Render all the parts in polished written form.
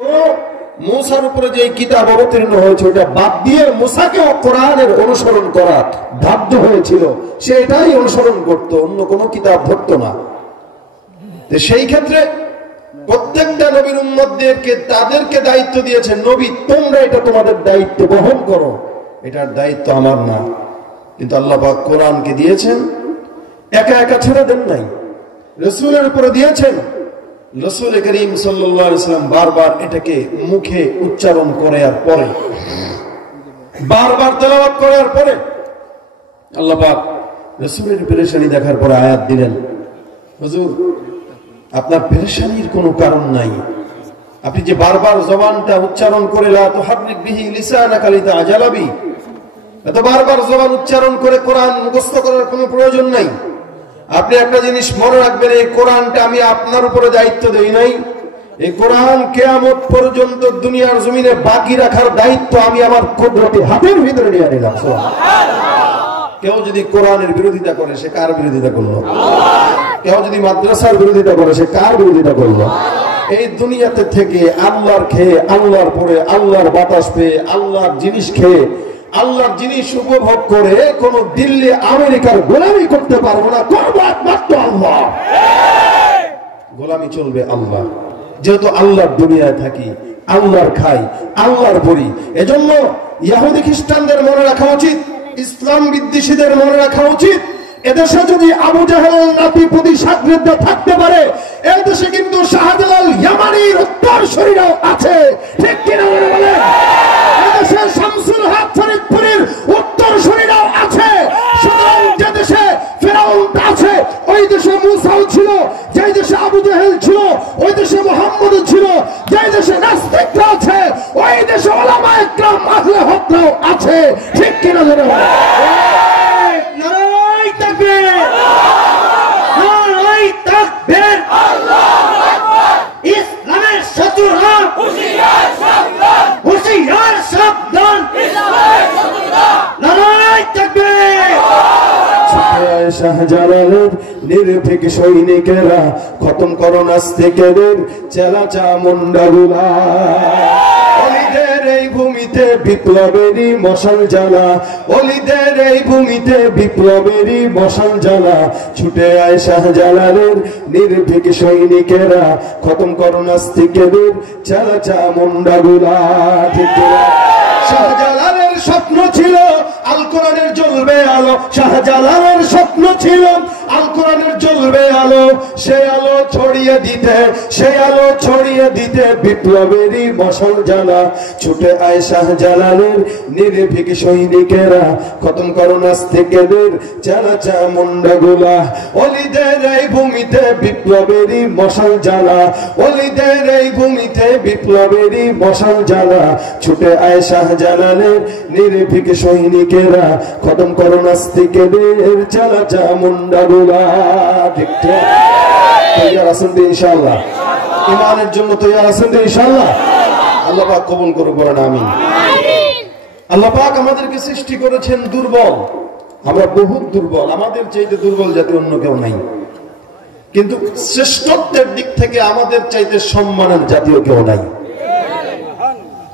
মুসার উপরে যে কিতাব অবতীর্ণ হয়েছে ওটা বাদ দিয়ে মুসাকে কোরআনের অনুসরণ করা বাধ্য হয়েছিল, সে এটাই অনুসরণ করত, অন্য কোনো কিতাব ধরতো না। সেই ক্ষেত্রে প্রত্যেকটা নবীর উম্মতদেরকে তাদেরকে দায়িত্ব দিয়েছে, নবী তোমরা এটা তোমাদের দায়িত্ব বহন করো, এটার দায়িত্ব আমার না। কিন্তু আল্লাহ পাক কোরআনকে দিয়েছেন, একা একা ছেড়ে দেন নাই, রাসূলের উপরে দিয়েছেন। রাসূল করিম সাল্লাল্লাহু আলাইহি ওয়াসাল্লাম বারবার এটাকে মুখে উচ্চারণ করার পরে, বারবার তেলাওয়াত করার পরে আল্লাহ পাক রাসূলের পেরেশানি দেখার পরে আয়াত দিলেন, হুজুর আপনার পেরেশানির কোনো কারণ নাই, আপনি যে বারবার জবানটা উচ্চারণ করে লা তুহাররিক বিহি লিসানাকা লিতাআজালা বি, এত বারবার জবান উচ্চারণ করে কোরআন মুখস্থ করার কোনো প্রয়োজন নাই। আপনি একটা জিনিস মনে রাখবেন, এই কোরআনটা আমি আপনার উপরে দায়িত্ব দেই নাই, এই কোরআন কিয়ামত পর্যন্ত দুনিয়ার জমিনে বাকি রাখার দায়িত্ব আমি আমার কুদরতি হাতের ভিতরে নিয়ে নিলাম। কেউ যদি কোরআনের বিরোধিতা করে সে কার বিরোধিতা করলো? কেউ যদি মাদ্রাসার বিরোধিতা করে সে কার বিরোধিতা করলো? এই দুনিয়াতে থেকে আল্লাহর খেয়ে, আল্লাহর পরে, আল্লাহর বাতাস পেয়ে, আল্লাহর জিনিস খেয়ে, আল্লাহর জিনিস উপভোগ করে কোন দিল্লি আমেরিকার গোলামি করতে পারবো না, করবো একমাত্র আল্লাহ। গোলামি চলবে আল্লাহ, যেহেতু আল্লাহর দুনিয়ায় থাকি, আল্লাহর খাই, আল্লাহর পড়ি। এজন্য ইহুদি খ্রিস্টানদের মনে রাখা উচিত, ইসলাম বিদ্বেষীদের মনে রাখা উচিত, এদেশে যদি আবু জাহেল নাতিপুতি সাগরেদরা থাকতে পারে, এই দেশে কিন্তু শাহজালাল ইয়ামানির উত্তরসূরিরাও আছে, ঠিক কিনা বলে বলেন? এদেশে শামসুল হক ফরিদপুরের উত্তরসূরিরাও আছে। সুতরাং যে দেশে ফেরাউন আছে, ওই দেশে মুসাও ছিল, যেই দেশে আবু জাহেল ছিল ওই দেশে মুহাম্মদ ছিল, যেই দেশে নাস্তিকরা আছে ওই দেশে উলামায়ে কেরাম আহলে হকরাও আছে, ঠিক কিনা বলে বলেন? ইসলামের শত্রুরা হুঁশিয়ার সাবধান, লড়াই তাকবীর। শাহজালালের নির্ভীক সৈনিকেরা খতম করো নাস্তিকেদের চেলা চামুন্ডাগুলা, অলিদের এই ভূমিতে বিপ্লবেরই মশাল জ্বালা, অলিদের এই ভূমিতে বিপ্লবেরই মশাল জ্বালা, ছুটে আয় শাহজালালের নির্ভীক সৈনিকেরা খতম করো নাস্তিকেদের চেলা চামুন্ডাগুলা। ঠিক শাহজালালের স্বপ্ন ছিল আল কোরআনের জ্বলবে আলো, শাহজালালের স্বপ্ন ছিল আল কোরআনের জ্বলবে আলো, সেই আলো ছড়িয়ে দিতে, সেই আলো ছড়িয়ে দিতে বিপ্লবেরই মশাল জ্বালা, ছুটে আয় শাহজালালের নির্ভীক সৈনিকেরা খতম করো নাস্তিকেদের চেলা চামুন্ডাগুলা, অলিদের এই ভূমিতে বিপ্লবেরই মশাল জ্বালা, অলিদের এই ভূমিতে বিপ্লবেরই মশাল জ্বালা, ছুটে আয় শাহজালালের নির্ভীক সৈনিকেরা খতম করো নাস্তিকেদের চেলা চামুন্ডাগুলা। ঠিক তৈয়ার আছেন তো ইনশাআল্লাহ? ঈমানের জন্য তৈয়ার আছেন তো ইনশাআল্লাহ? আল্লাহ পাক কবুল করুন, বলেন আমিন। আল্লাহ পাক আমাদেরকে সৃষ্টি করেছেন দুর্বল, আমরা বহুত দুর্বল, আমাদের চাইতে দুর্বল জাতি অন্য কেউ নাই, কিন্তু শ্রেষ্ঠত্বের দিক থেকে আমাদের চাইতে সম্মানের জাতীয় কেউ নাই।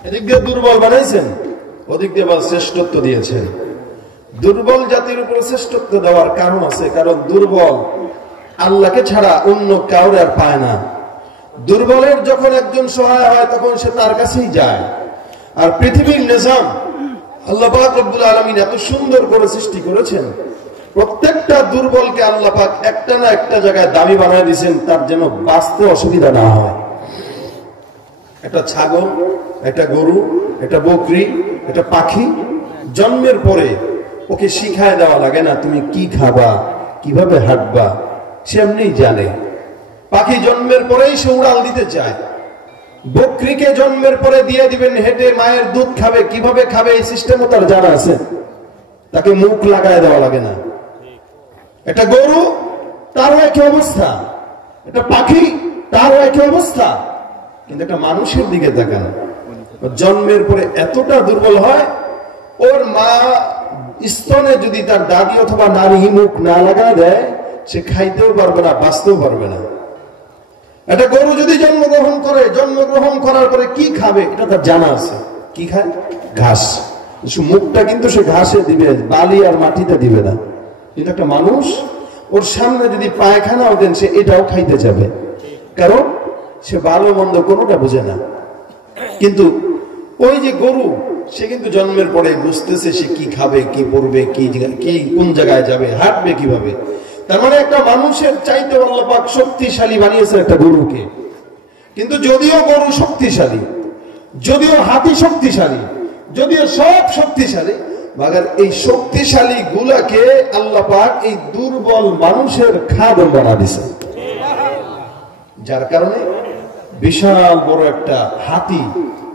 এদিক দিয়ে দুর্বল বানাইছেন, ওদিক দিয়ে আবার শ্রেষ্ঠত্ব দিয়েছেন। দুর্বল জাতির উপর শ্রেষ্ঠত্ব দেওয়ার কারণ আছে, কারণ দুর্বল আল্লাহকে ছাড়া অন্য কাউরে আর পায় না। দুর্বলের যখন একজন সহায় হয় তখন সে তার কাছেই যায়। আর পৃথিবীর নিজাম আল্লাহ পাক রব্বুল আলামিন এত সুন্দর করে সৃষ্টি করেছেন, প্রত্যেকটা দুর্বলকে আল্লাহ পাক একটা না একটা জায়গায় দামি বানায় দিয়েছেন, তার যেন বাঁচতে অসুবিধা না হয়। একটা ছাগল, একটা গরু, একটা বকরি, একটা পাখি জন্মের পরে ওকে শিখায় দেওয়া লাগে না তুমি কি খাবা, কিভাবে হাঁটবা, সে এমনি জানে। পাখি জন্মের পরেই সে উড়াল দিতে চায়। বকরিকে জন্মের পরে দিয়ে দিবেন হেঁটে, মায়ের দুধ খাবে, কিভাবে খাবে এই সিস্টেমও তার জানা আছে, তাকে মুখ লাগায় দেওয়া লাগে না। একটা গরু, তারও একই অবস্থা, একটা পাখি, তারও একই অবস্থা। কিন্তু একটা মানুষের দিকে তাকান, জন্মের পরে এতটা দুর্বল হয়, ওর মা স্তনে যদি তার দাদি অথবা নারী মুখ না লাগা দেয়, সে খাইতেও পারবে না, বাঁচতেও পারবে না। একটা গরু যদি জন্মগ্রহণ করে, জন্মগ্রহণ করার পরে কি খাবে এটা তার জানা আছে। কি খায়? ঘাস। মুখটা কিন্তু সে ঘাসে দিবে, বালি আর মাটিতে দিবে না। কিন্তু একটা মানুষ, ওর সামনে যদি পায়খানাও দেন সে এটাও খাইতে যাবে, কারণ সে ভালো মন্দ কোনোটা বুঝে না। কিন্তু ওই যে গরু, সে কিন্তু জন্মের পরে বুঝতেছে সে কি খাবে, কি পরবে, কি কোন জায়গায় যাবে, হাঁটবে কিভাবে। তার মানে একটা মানুষের চাইতে আল্লাহ পাক শক্তিশালী বানিয়েছে একটা গরুকে। কিন্তু যদিও গরু শক্তিশালী, যদিও হাতি শক্তিশালী, যদিও সব শক্তিশালী, মगर এই শক্তিশালী গুলাকে আল্লাহ পাক এই দুর্বল মানুষের খাদ্য বানা দিয়েছে। যার কারণে বিশাল বড় একটা হাতি,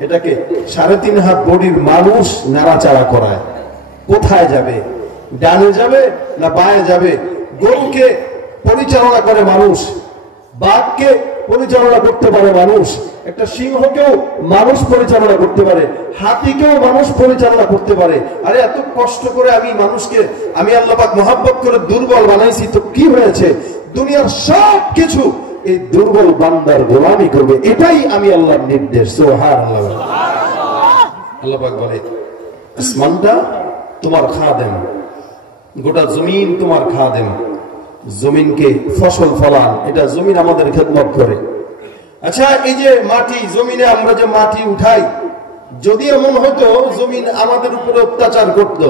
এটাকে 3.5 হাত বডির মানুষ নাড়াচাড়া করায়। কোথায় যাবে? ডানে যাবে না বাঁয়ে যাবে? গরুকে পরিচালনা করে মানুষ, বাঘকে পরিচালনা করতে পারে মানুষ, একটা সিংহকেও মানুষ পরিচালনা করতে পারে, হাতিকেও মানুষ পরিচালনা করতে পারে। আরে এত কষ্ট করে আমি আল্লাহ পাক মহব্বত করে দুর্বল বানাইছি, তো কি হয়েছে? দুনিয়ার সব কিছু এই দুর্বল বান্দার গোলামি করবে, এটাই আমি আল্লাহর নির্দেশ। সুবহানাল্লাহ। আল্লাহ পাক বলে, আসমানটা তোমার খাদেম, গোটা জমিন তোমার খাদেম। জমিনকে ফসল ফলান, এটা জমিন আমাদের খেদমত করে। আচ্ছা, এই যে মাটি, জমিনে আমরা যে মাটি উঠাই, যদি এমন হতো জমিন আমাদের উপরে অত্যাচার করত,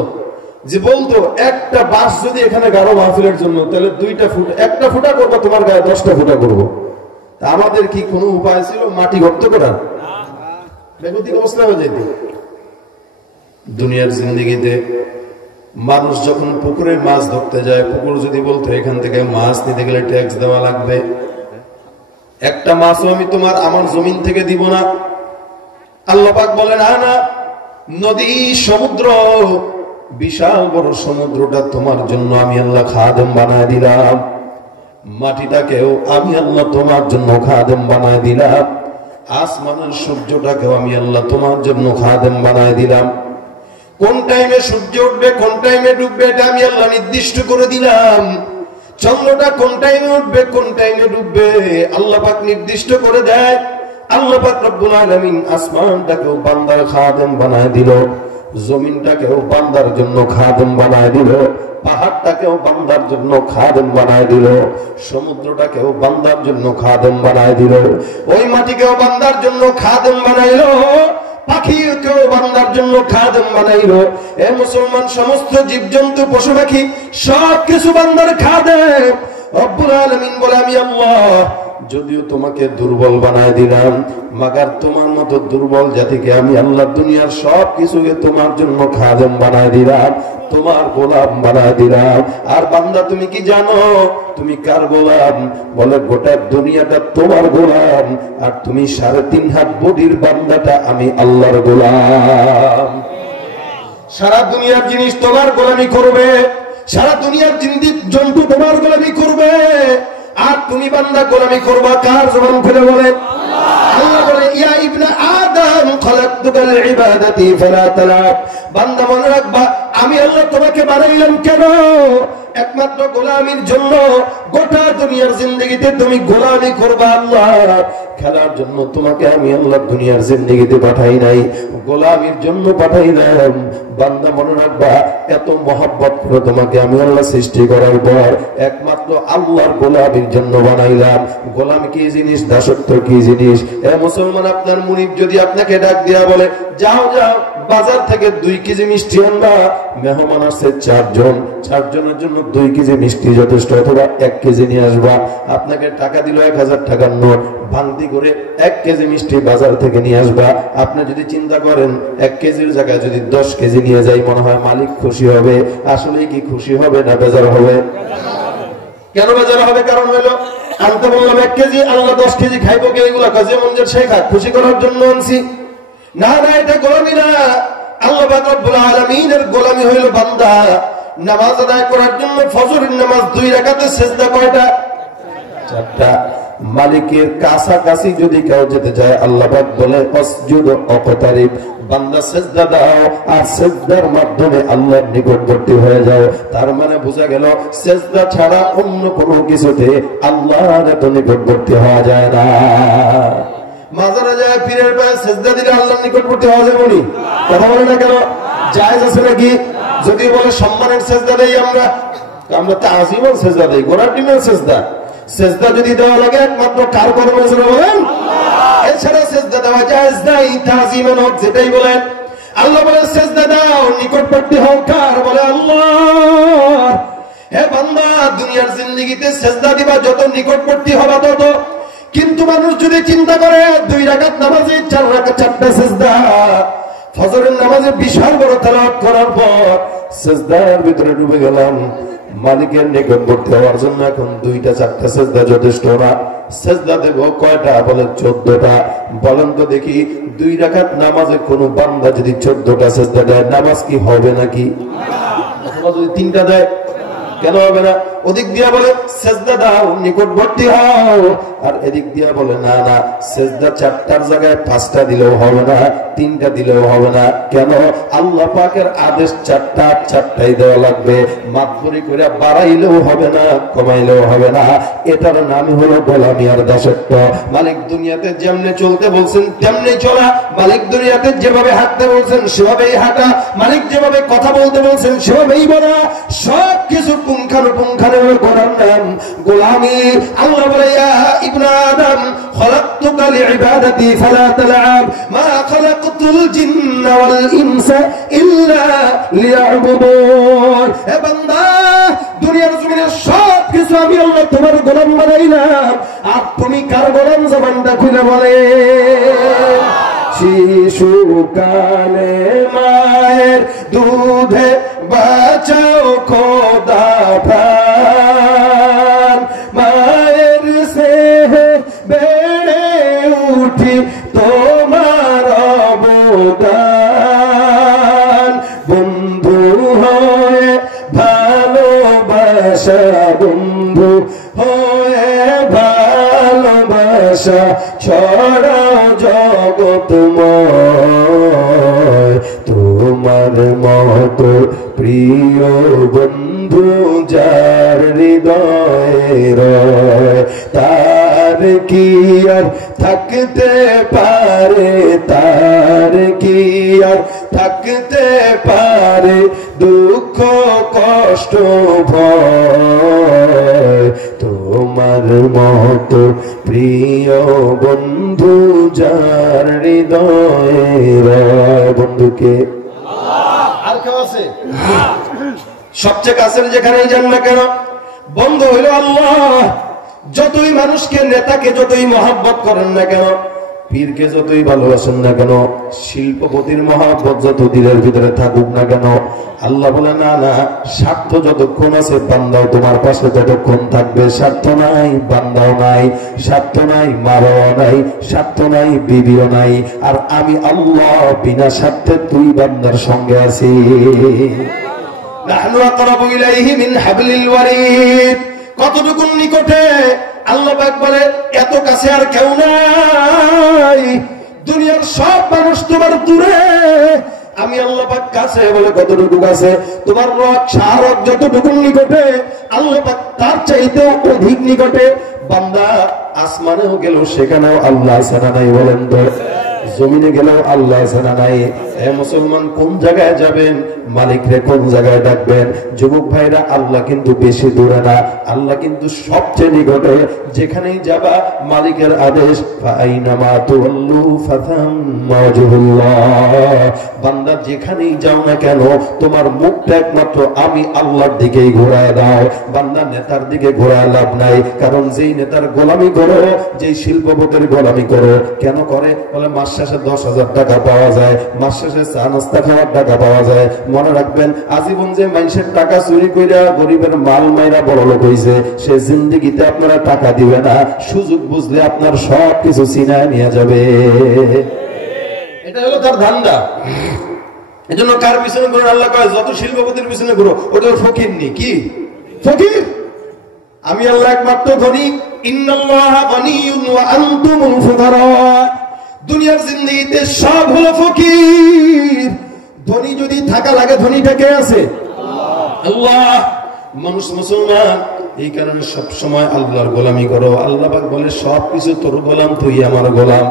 যে বলতো একটা বাঁশ যদি এখানে গাড়ো মাহফিলের জন্য, তাহলে 2টা ফুট, 1টা ফুটা করবো, তোমার গায়ে 10টা ফুটা করবো, তা আমাদের কি কোনো উপায় ছিল মাটি গর্ত করার? বেগতিক অবস্থা হয়ে যেত। দুনিয়ার জিন্দেগিতে মানুষ যখন পুকুরে মাছ ধরতে যায়, পুকুর যদি বলতো এখান থেকে মাছ নিতে গেলে ট্যাক্স দেওয়া লাগবে, একটা মাছও আমি আমার জমিন থেকে দিব না। আল্লাহ পাক বলেন, না, নদী, সমুদ্র, বিশাল বড় সমুদ্রটা তোমার জন্য আমি আল্লাহ খাদেম বানায় দিলাম। মাটিটাকেও আমি আল্লাহ তোমার জন্য খাদেম বানায় দিলাম। আসমানের সূর্যটাকেও আমি আল্লাহ তোমার জন্য খাদেম বানায় দিলাম। কোন টাইমে সূর্য উঠবে, কোন টাইমে ডুববে, এটা আমি আল্লাহ নির্দিষ্ট করে দিলাম। চন্দ্রটা কোন টাইমে উঠবে, কোন টাইমে ডুববে, আল্লাহ পাক নির্দিষ্ট করে দেয়। আল্লাহ পাক রব্বুল আলামিন আসমানটাকেও বান্দার খাদেম বানায় দিল, জমিনটাকেও বান্দার জন্য খাদেম বানায় দিল, পাহাড়টাকেও বান্দার জন্য খাদেম বানায় দিল, সমুদ্রটাকেও বান্দার জন্য খাদেম বানায় দিল, ওই মাটিকেও বান্দার জন্য খাদেম বানাইল, পাখিকেও বান্দার জন্য খাদেম বানাইল। এ মুসলমান, সমস্ত জীবজন্তু, পশু পাখি সব কিছু বান্দার খাদেম। রব্বুল আলামিন বলে, আমি আল্লাহ যদিও তোমাকে দুর্বল বানায় দিলাম, মাগার তোমার মতো দুর্বল জাতিকে আমি আল্লাহ দুনিয়ার সব কিছুকে তোমার জন্য খাদেম বানায় দিলাম, তোমার গোলাম বানায় দিলাম। আর বান্দা, তুমি কি জানো তুমি কার গোলাম? বলে, গোটা দুনিয়াটা তোমার গোলাম, আর তুমি 3.5 হাত বডির বান্দাটা আমি আল্লাহর গোলাম। সারা দুনিয়ার জিনিস তোমার গোলামি করবে, সারা দুনিয়ার জন্তু তোমার গোলামি করবে, আর তুমি বান্দা গোলামি করবা কার? জবান খুলে বলে, আল্লাহ বলে, ইয়া ইবনে আদম খালাকতুকা লিইবাদাতি ফালা তালাব। বান্দা, মনে রাখবা, আমি আল্লাহ তোমাকে বানাইলাম কেন? একমাত্র গোলামির জন্য। গোটা দুনিয়ার জিন্দেগিতে তুমি গোলামি করবা আল্লাহ, খেলার জন্য তোমাকে আমি আল্লাহ দুনিয়ার জিন্দেগিতে পাঠাই নাই, গোলামির জন্য পাঠাইলাম। বান্দা, মনে রাখবা, এত মহব্বত করে তোমাকে আমি আল্লাহ সৃষ্টি করার পর একমাত্র আল্লাহর গোলামির জন্য বানাইলাম। গোলামি কি জিনিস? দাসত্ব কি জিনিস? এ মুসলমান, আপনার মুনিব যদি আপনাকে ডাক দিয়া বলে, যাও যাও বাজার থেকে 2 কেজি মিষ্টি আনবা, মেহমান আসছে 4 জন, 4 জনের জন্য 2 কেজি মিষ্টি যথেষ্ট, অথবা 1 কেজি নিয়ে আসবা। আপনাকে টাকা দিল 1000 টাকার নোট, ভাঙতি করে 1 কেজি মিষ্টি বাজার থেকে নিয়ে আসবা। আপনি যদি চিন্তা করেন 1 কেজির জায়গায় যদি 10 কেজি নিয়ে যাই, মনে হয় মালিক খুশি হবে? আসলে কি খুশি হবে না বেজার হবে? কেন বেজার হবে? কারণ হলো, আনতে বললাম 1 কেজি, আল্লাহ 10 কেজি খাইবো কে? এগুলা কাজে মঞ্জুর সেই খা, খুশি করার জন্য আনছি। না না, এটা গোলামি না। আল্লাহ পাক রব্বুল আলামিনের গোলামি হইল বান্দা নামাজ আদায় করার জন্য ফজরের নামাজ 2 রাকাতে, সিজদা কয়টা? 4টা। মালিকের কাছাকাছি যদি কেউ যেতে চায়, আল্লাহ পাক বলে, আসজুদ ওয়াকতারিব, বান্দা সিজদা দাও আর সিজদার মাধ্যমে আল্লাহর নিকটবর্তী হয়ে যাও। তার মানে বোঝা গেল সিজদা ছাড়া অন্য কোনো কিছুতে আল্লাহর এত নিকটবর্তী হওয়া যায় না। মাজারে যায় পীরের পায়ে সিজদা দিলে আল্লাহর নিকটবর্তী হওয়া যাবে না? কথা বলে না কেন? জায়েজ আছে নাকি? যদি বলে সম্মানের সিজদা দেই আমরা তাজিমের সিজদা দেই, গোড়ার ডিমের সিজদা। সিজদা যদি দেওয়া লাগে একমাত্র কার কদমে জোরে বলেন, এছাড়া সিজদা দেওয়া জায়েজ নাই। তাজিমের হোক যেটাই বলেন, আল্লাহ বলে সিজদা দাও, নিকটবর্তী হও কার? বলে আল্লাহ। হে বান্দা, দুনিয়ার জিন্দেগিতে সিজদা দিবা যত নিকটবর্তী হবা তত। কিন্তু মানুষ যদি চিন্তা করে 2 রাকাত নামাজে 4 রাকাত 4টা সিজদা, ফজরের নামাজে বিশাল বড় তেলাওয়াত করার পর সিজদার ভিতরে ডুবে গেলাম, মালিকের নিকটবর্তী হওয়ার জন্য এখন 2টা 4টা সিজদা যথেষ্ট না। সিজদা দেব কয়টা? বলে 14টা। বলেন তো দেখি, 2 রাকাত নামাজে কোন বান্দা যদি 14টা সিজদা দেয়, নামাজ কি হবে নাকি? অথবা যদি 3টা দেয়, কেন হবে না? ওদিক দিয়া বলে সিজদা দাও, নিকটবর্তী হও, আর এদিক দিয়া বলে না না, সিজদা 4টার জায়গায় 5টা দিলেও হবে না, 3টা দিলেও হবে না। কেন? আল্লাহ পাকের আদেশ 4টা, 4টাই দেওয়া লাগবে। মাতবরি করে বাড়াইলেও হবে না, কমাইলেও হবে না। এটার নামই হলো গোলামি আর দাসত্ব। মালিক দুনিয়াতে যেমনে চলতে বলছেন তেমনি চলা, মালিক দুনিয়াতে যেভাবে হাঁটতে বলছেন সেভাবেই হাঁটা, মালিক যেভাবে কথা বলতে বলছেন সেভাবেই বলা। সব কিছু পুঙ্খানুপুঙ্খানুপুঙ্খ করার নাম গোলামি। আল্লাহ বলে ইয়া ইবনে আদম খলাকতুকা লিইবাদাতি ফালা তালআব মা খলাকতুল জিন্না ওয়াল ইনসা ইল্লা লিয়াবুদুন। হে বান্দা, দুনিয়ার জমিনে সব কিছু আমি আল্লাহ তোমার গোলাম বানাইলাম, আর তুমি কার গোলাম? জবানটা খুলে বলে। শিশুকালে মায়ের দুধে বাঁচাও খোদা প্রাণ, মায়ের স্নেহে বেড়ে উঠি তোমার অবদান। বন্ধু হয়ে ভালোবাসা, বন্ধু হয়ে ভালোবাসা ছড়াও জগৎময়। তোমার মতো প্রিয় বন্ধু যার হৃদয়ে রয়, তার কি আর থাকতে পারে, তার কি আর থাকতে পারে দুঃখ কষ্ট ভয়। তোমার মতো প্রিয় বন্ধু যার হৃদয়ে রয়। বন্ধুকে আর কেউ আছে? সবচেয়ে কাছের যেখানেই যান না কেন, বন্ধু হইল আল্লাহ। যতই মানুষকে, নেতাকে যতই মহব্বত করেন না কেন, পীরকে যতই ভালোবাসেন না কেন, শিল্পপতির মহব্বত যত দিলের ভিতরে থাকুক না কেন, আল্লাহ বলে না না, স্বার্থ যতক্ষণ আছে বান্দাও তোমার পাশে ততক্ষণ থাকবে। স্বার্থ নাই বান্দাও নাই, স্বার্থ নাই মারাও নাই, স্বার্থ নাই বিবিও নাই, আর আমি আল্লাহ বিনা স্বার্থে তুই বান্দার সঙ্গে আছি। নাহনু আকরাবু ইলাইহি মিন হাবলিল ওয়ারিদ। কতটুকু নিকটে? আল্লাহ পাক বলে এত কাছে আর কেউ নাই। দুনিয়ার সব মানুষ তোমার দূরে, আমি আল্লাহ পাক কাছে। বলে কতটুকু কাছে? তোমার রক শাহরক যতটুকু নিকটে, আল্লাহ পাক তার চাইতেও অধিক নিকটে। বান্দা আসমানেও গেল, সেখানেও আল্লাহ ছাড়া নাই। বলেন তো, জমিনে গেলেও আল্লাহ ছাড়া নাই। এ মুসলমান, কোন জায়গায় যাবেন? মালিক রে কোন জায়গায় ডাকবেন? যুবক ভাইরা, আল্লাহ কিন্তু বেশি দূরে না, আল্লাহ কিন্তু সবচেয়ে নিকটে। যেখানেই যাবা মালিকের আদেশ, ফাআইনামা তুওয়াল্লু ফাথাম্মা ওয়াজহুল্লাহ। বান্দা যেখানেই যাও না কেন, তোমার মুখটা একমাত্র আমি আল্লাহর দিকেই ঘোরায় দাও। বান্দা নেতার দিকে ঘোরায় লাভ নাই, কারণ যেই নেতার গোলামি করো, যেই শিল্পপতির গোলামি করো, কেন করে? বলে মাস শেষে 10,000 টাকা পাওয়া যায়, মাস শেষে চা নাস্তা খাওয়ার টাকা পাওয়া যায়। মনে রাখবেন, আজীবন যে মানুষের টাকা চুরি কইরা গরিবের মাল মাইরা বড় লোক হইছে, সে জিন্দেগিতে আপনারা টাকা দিবে না। সুযোগ বুঝলে আপনার সব কিছু চিনায় নিয়ে যাবে। এটা হলো তার ধান্দা। এজন্য কার পিছনে ঘুরে? আল্লাহ কয় যত শিল্পপতির পিছনে ঘুরো, ওটা ফকির নি। কি ফকির? আমি আল্লাহ একমাত্র ধনী। ইন্নাল্লাহা গনিয়্যুন ওয়া আনতুমুল ফুকারা। দুনিয়ার জিন্দেগিতে সব হলো ফকির। ধনী যদি থাকা লাগে, ধনীটা কে আছে? আল্লাহ। মানুষ মুসলমান এই কারণে সব সময় আল্লাহর গোলামি করো। আল্লাহ পাক বলে সবকিছু তোর গোলাম, তুই আমার গোলাম।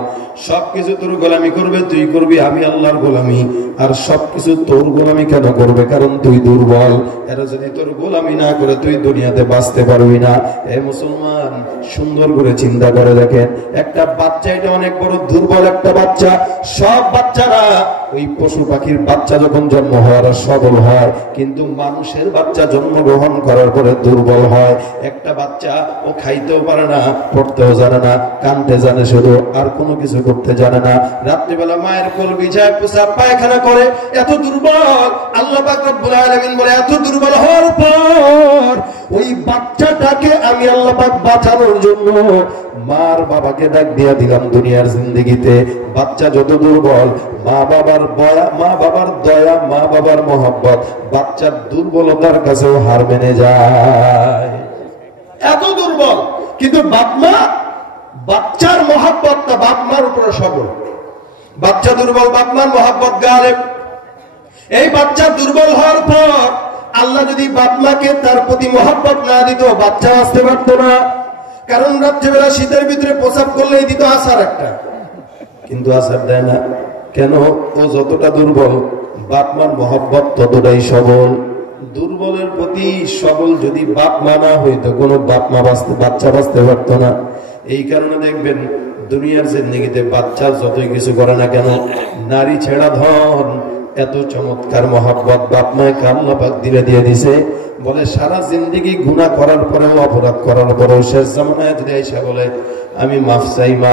সবকিছু তোর গোলামি করবে, তুই করবি আমি আল্লাহর গোলামি। আর সবকিছু তোর গোলামি কেন করবে? কারণ তুই দুর্বল। এরা যদি তোর গোলামি না করে তুই দুনিয়াতে বাঁচতে পারবি না। এ মুসলমান, সুন্দর করে চিন্তা করে দেখেন, একটা বাচ্চা, এটা অনেক বড় দুর্বল একটা বাচ্চা। সব বাচ্চারা ওই পশু পাখির বাচ্চা যখন জন্ম হয় সবল হয়, কিন্তু মানুষের বাচ্চা জন্মগ্রহণ করার পরে দুর্বল হয়। একটা বাচ্চা ও খাইতেও পারে না, পড়তেও জানে না, কানতে জানে শুধু, আর কোনো কিছু করতে জানে না। রাত্রিবেলা মায়ের কোল বিছায় পেশাব পায়খানা করে, এত দুর্বল। আল্লাহ পাক রব্বুল আলামিন বলে এত দুর্বল হওয়ার পর ওই বাচ্চাটাকে আমি আল্লাহ পাক বাঁচানোর জন্য মার বাবাকে ডাক দিয়া দিলাম দুনিয়ার জিন্দেগিতে। বাচ্চা যত দুর্বল, মা বাবার দয়া, মা বাবার মহব্বত বাচ্চার দুর্বলতার কাছেও হার মেনে যায়। এত দুর্বল, কিন্তু বাপমা, বাচ্চার মহব্বতটা বাপমার উপরে সবল। বাচ্চা দুর্বল, বাপমার মহব্বত গালেব। এই বাচ্চা দুর্বল হওয়ার পর আল্লাহ যদি বাপমাকে তার প্রতি মহব্বত না দিত, বাচ্চা আসতে পারত না। কারণ রাত্রিবেলা শীতের ভিতরে প্রসাব করলেই দিত আসার একটা, কিন্তু আসার দেয় না। কেন? ও যতটা দুর্বল, বাপমার মহব্বত ততটাই সবল। দুর্বলের প্রতি সবল যদি বাপ মা না হইতো, কোনো বাপ মা বাচ্চা বাঁচতে পারতো না। এই কারণে দেখবেন দুনিয়ার জিন্দেগিতে বাচ্চা যতই কিছু করে না কেন, নারী ছেড়া ধন, এত চমৎকার মহব্বত বাপ মায় আল্লাহ পাক দিলে দিয়ে দিছে। বলে সারা জিন্দেগি গুনাহ করার পরেও, অপরাধ করার পরেও শেষ জামানায় যদি আইসা বলে আমি মাফ চাই মা,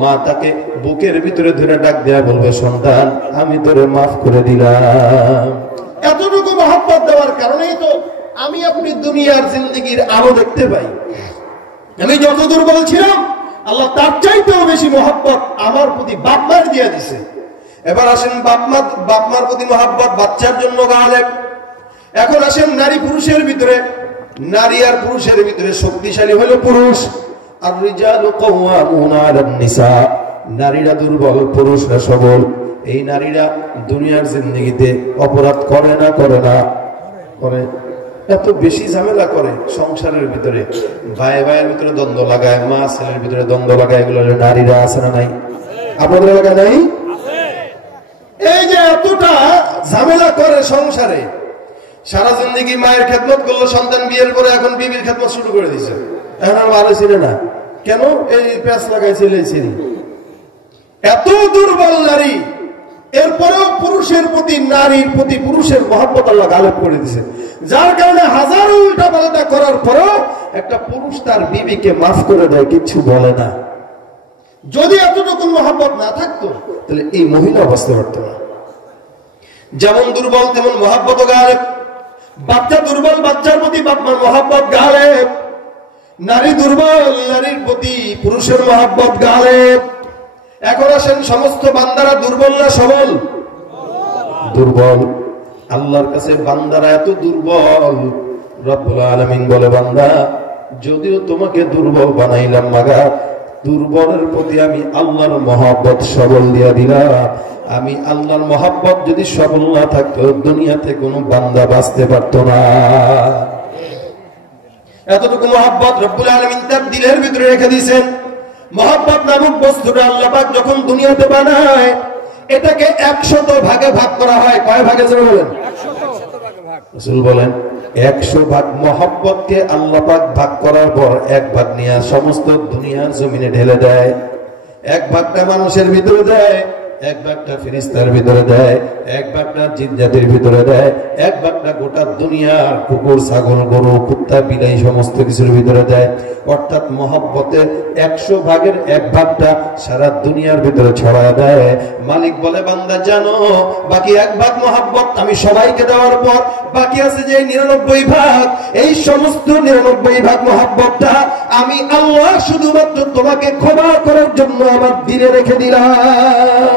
মা তাকে বুকের ভিতরে ধরে ডাক দেয়া বলবে সন্তান আমি তোরে মাফ করে দিলাম। এতটুকু মহব্বত দেওয়ার কারণেই তো আমি আপনি দুনিয়ার জিন্দেগির আলো দেখতে পাই। আমি যত দুর্বল ছিলাম, আল্লাহ তার চাইতেও বেশি মহব্বত আমার প্রতি বাপ মার দিয়ে দিছে। এবার আসেন বাপমার প্রতি মহব্বত বাচ্চার জন্য গালেব। এখন আসেন নারী পুরুষের ভিতরে। নারী আর পুরুষের ভিতরে শক্তিশালী হলো পুরুষ। আর রিজালু কাওয়ামুনা আলান নিসা। নারীরা দুর্বল, পুরুষরা সবল। এই নারীরা দুনিয়ার জিন্দেগিতে অপরাধ করে না করে, এত বেশি ঝামেলা করে সংসারের ভিতরে। ভাইয়ের ভিতরে দ্বন্দ্ব লাগায়, মা ছেলের ভিতরে দ্বন্দ্ব লাগায়, এগুলো নারীরা আছে না নাই? আপনাদের এলাকায় নাই? এই যে এতটা ঝামেলা করে সংসারে, সারা জিন্দেগি মায়ের খেদমত করলো, সন্তান বিয়ের পরে এখন বিবির খেদমত শুরু করে দিছে। এখন আর ভালো ছিল না, কেন? এই প্যাঁচ লাগাইছে। এত দুর্বল নারী, এরপরেও পুরুষের প্রতি, নারীর প্রতি পুরুষের মহব্বত আল্লাহ গালেব করে দিছে। যার কারণে হাজারো উল্টা পাল্টা করার পরেও একটা পুরুষ তার বিবিকে মাফ করে দেয়, কিচ্ছু বলে না। যদি এতটুকু মহব্বত না থাকতো তাহলে এই মহিলা বাঁচতে পারত না। যেমন দুর্বল তেমন মহব্বত গালেব। বাচ্চা দুর্বল, বাচ্চার প্রতি বাপমার মহব্বত গালেব। নারী দুর্বল, নারীর প্রতি পুরুষের মহব্বত গালেব। এখন আসেন সমস্ত বান্দারা দুর্বল না সবল? দুর্বল। আল্লাহর কাছে বান্দারা এত দুর্বল, রব্বুল আলামিন বলে বান্দা যদিও তোমাকে দুর্বল বানাইলাম মাগা, দুর্বলের প্রতি আমি আল্লাহর মহব্বত সবল দিয়া দিলাম। আমি আল্লাহর মহব্বত যদি সবল না থাকতো, দুনিয়াতে কোনো বান্দা বাঁচতে পারতো না। এতটুকু মহব্বত রব্বুল আলামিন তার দিলের ভিতরে রেখে দিয়েছেন। মহব্বত নামক বস্তুটা আল্লাহ পাক যখন দুনিয়াতে বানায়, এটাকে 100 ভাগে ভাগ করা হয়। কয় ভাগে বলেন? 100 রাসূল বলেন 100 ভাগ মহব্বতকে আল্লাহ পাক ভাগ করার পর 1 ভাগ নিয়ে সমস্ত দুনিয়ার জমিনে ঢেলে দেয়। 1 ভাগটা মানুষের ভিতরে দেয়, 1 ভাগটা ফেরেশতার ভিতরে দেয়, 1 ভাগটা জিনজাতির ভিতরে দেয়, 1 ভাগটা গোটা দুনিয়ার কুকুর, ছাগল, গরু, কুত্তা, বিলাই সমস্ত কিছুর ভিতরে দেয়। অর্থাৎ মহব্বতের 100 ভাগের 1 ভাগটা সারা দুনিয়ার ভিতরে ছড়ায় দেয়। মালিক বলে বান্দা জানো, বাকি 1 ভাগ মহব্বত আমি সবাইকে দেওয়ার পর বাকি আছে যে 99 ভাগ, এই সমস্ত 99 ভাগ মহব্বতটা আমি আল্লাহ শুধুমাত্র তোমাকে ক্ষমা করার জন্য আমার দিলে রেখে দিলাম।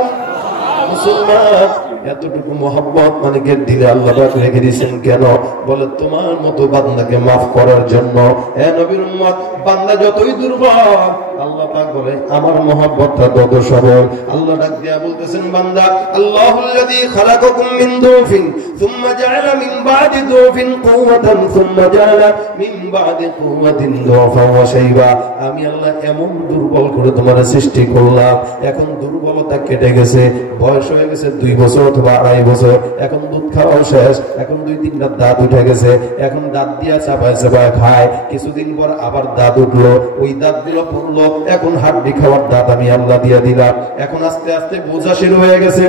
মুসলমান, এতটুকু মহব্বত মালিকের দিলে আল্লাহ পাক রেখে দিয়েছেন কেন? বলে তোমার মতো বান্দাকে মাফ করার জন্য। এ নবীর উম্মত, বান্দা যতই দুর্বল, আল্লাহ পাক বলে আমার মহব্বতটা তত সবল। আল্লাহ ডাক দিয়া বলতেছেন বান্দা আল্লাহুল্লাযী খালাকাকুম মিন দুফিন সুম্মা জাআলা মিন বাদি দুফিন কুওয়াতান সুম্মা জাআলা মিন বাদি কুওয়াতিন দুফান ওয়া শাইবা। আমি আল্লাহ এমন দুর্বল করে তোমার সৃষ্টি করলাম, এখন দুর্বলতা কেটে গেছে, বয়স হয়ে গেছে 2 বছর অথবা 2.5 বছর, এখন দুধ খাওয়াও শেষ, এখন 2-3টা দাঁত উঠে গেছে, এখন দাঁত দিয়া চাপায় চাপায় খায়, কিছুদিন পর আবার দাঁত উঠলো, ওই দাঁতগুলো পড়লো, এখন হাড্ডি খাওয়ার দাঁত আমি আল্লাহ দিয়া দিলাম, এখন আস্তে আস্তে বোঝা শুরু হয়ে গেছে,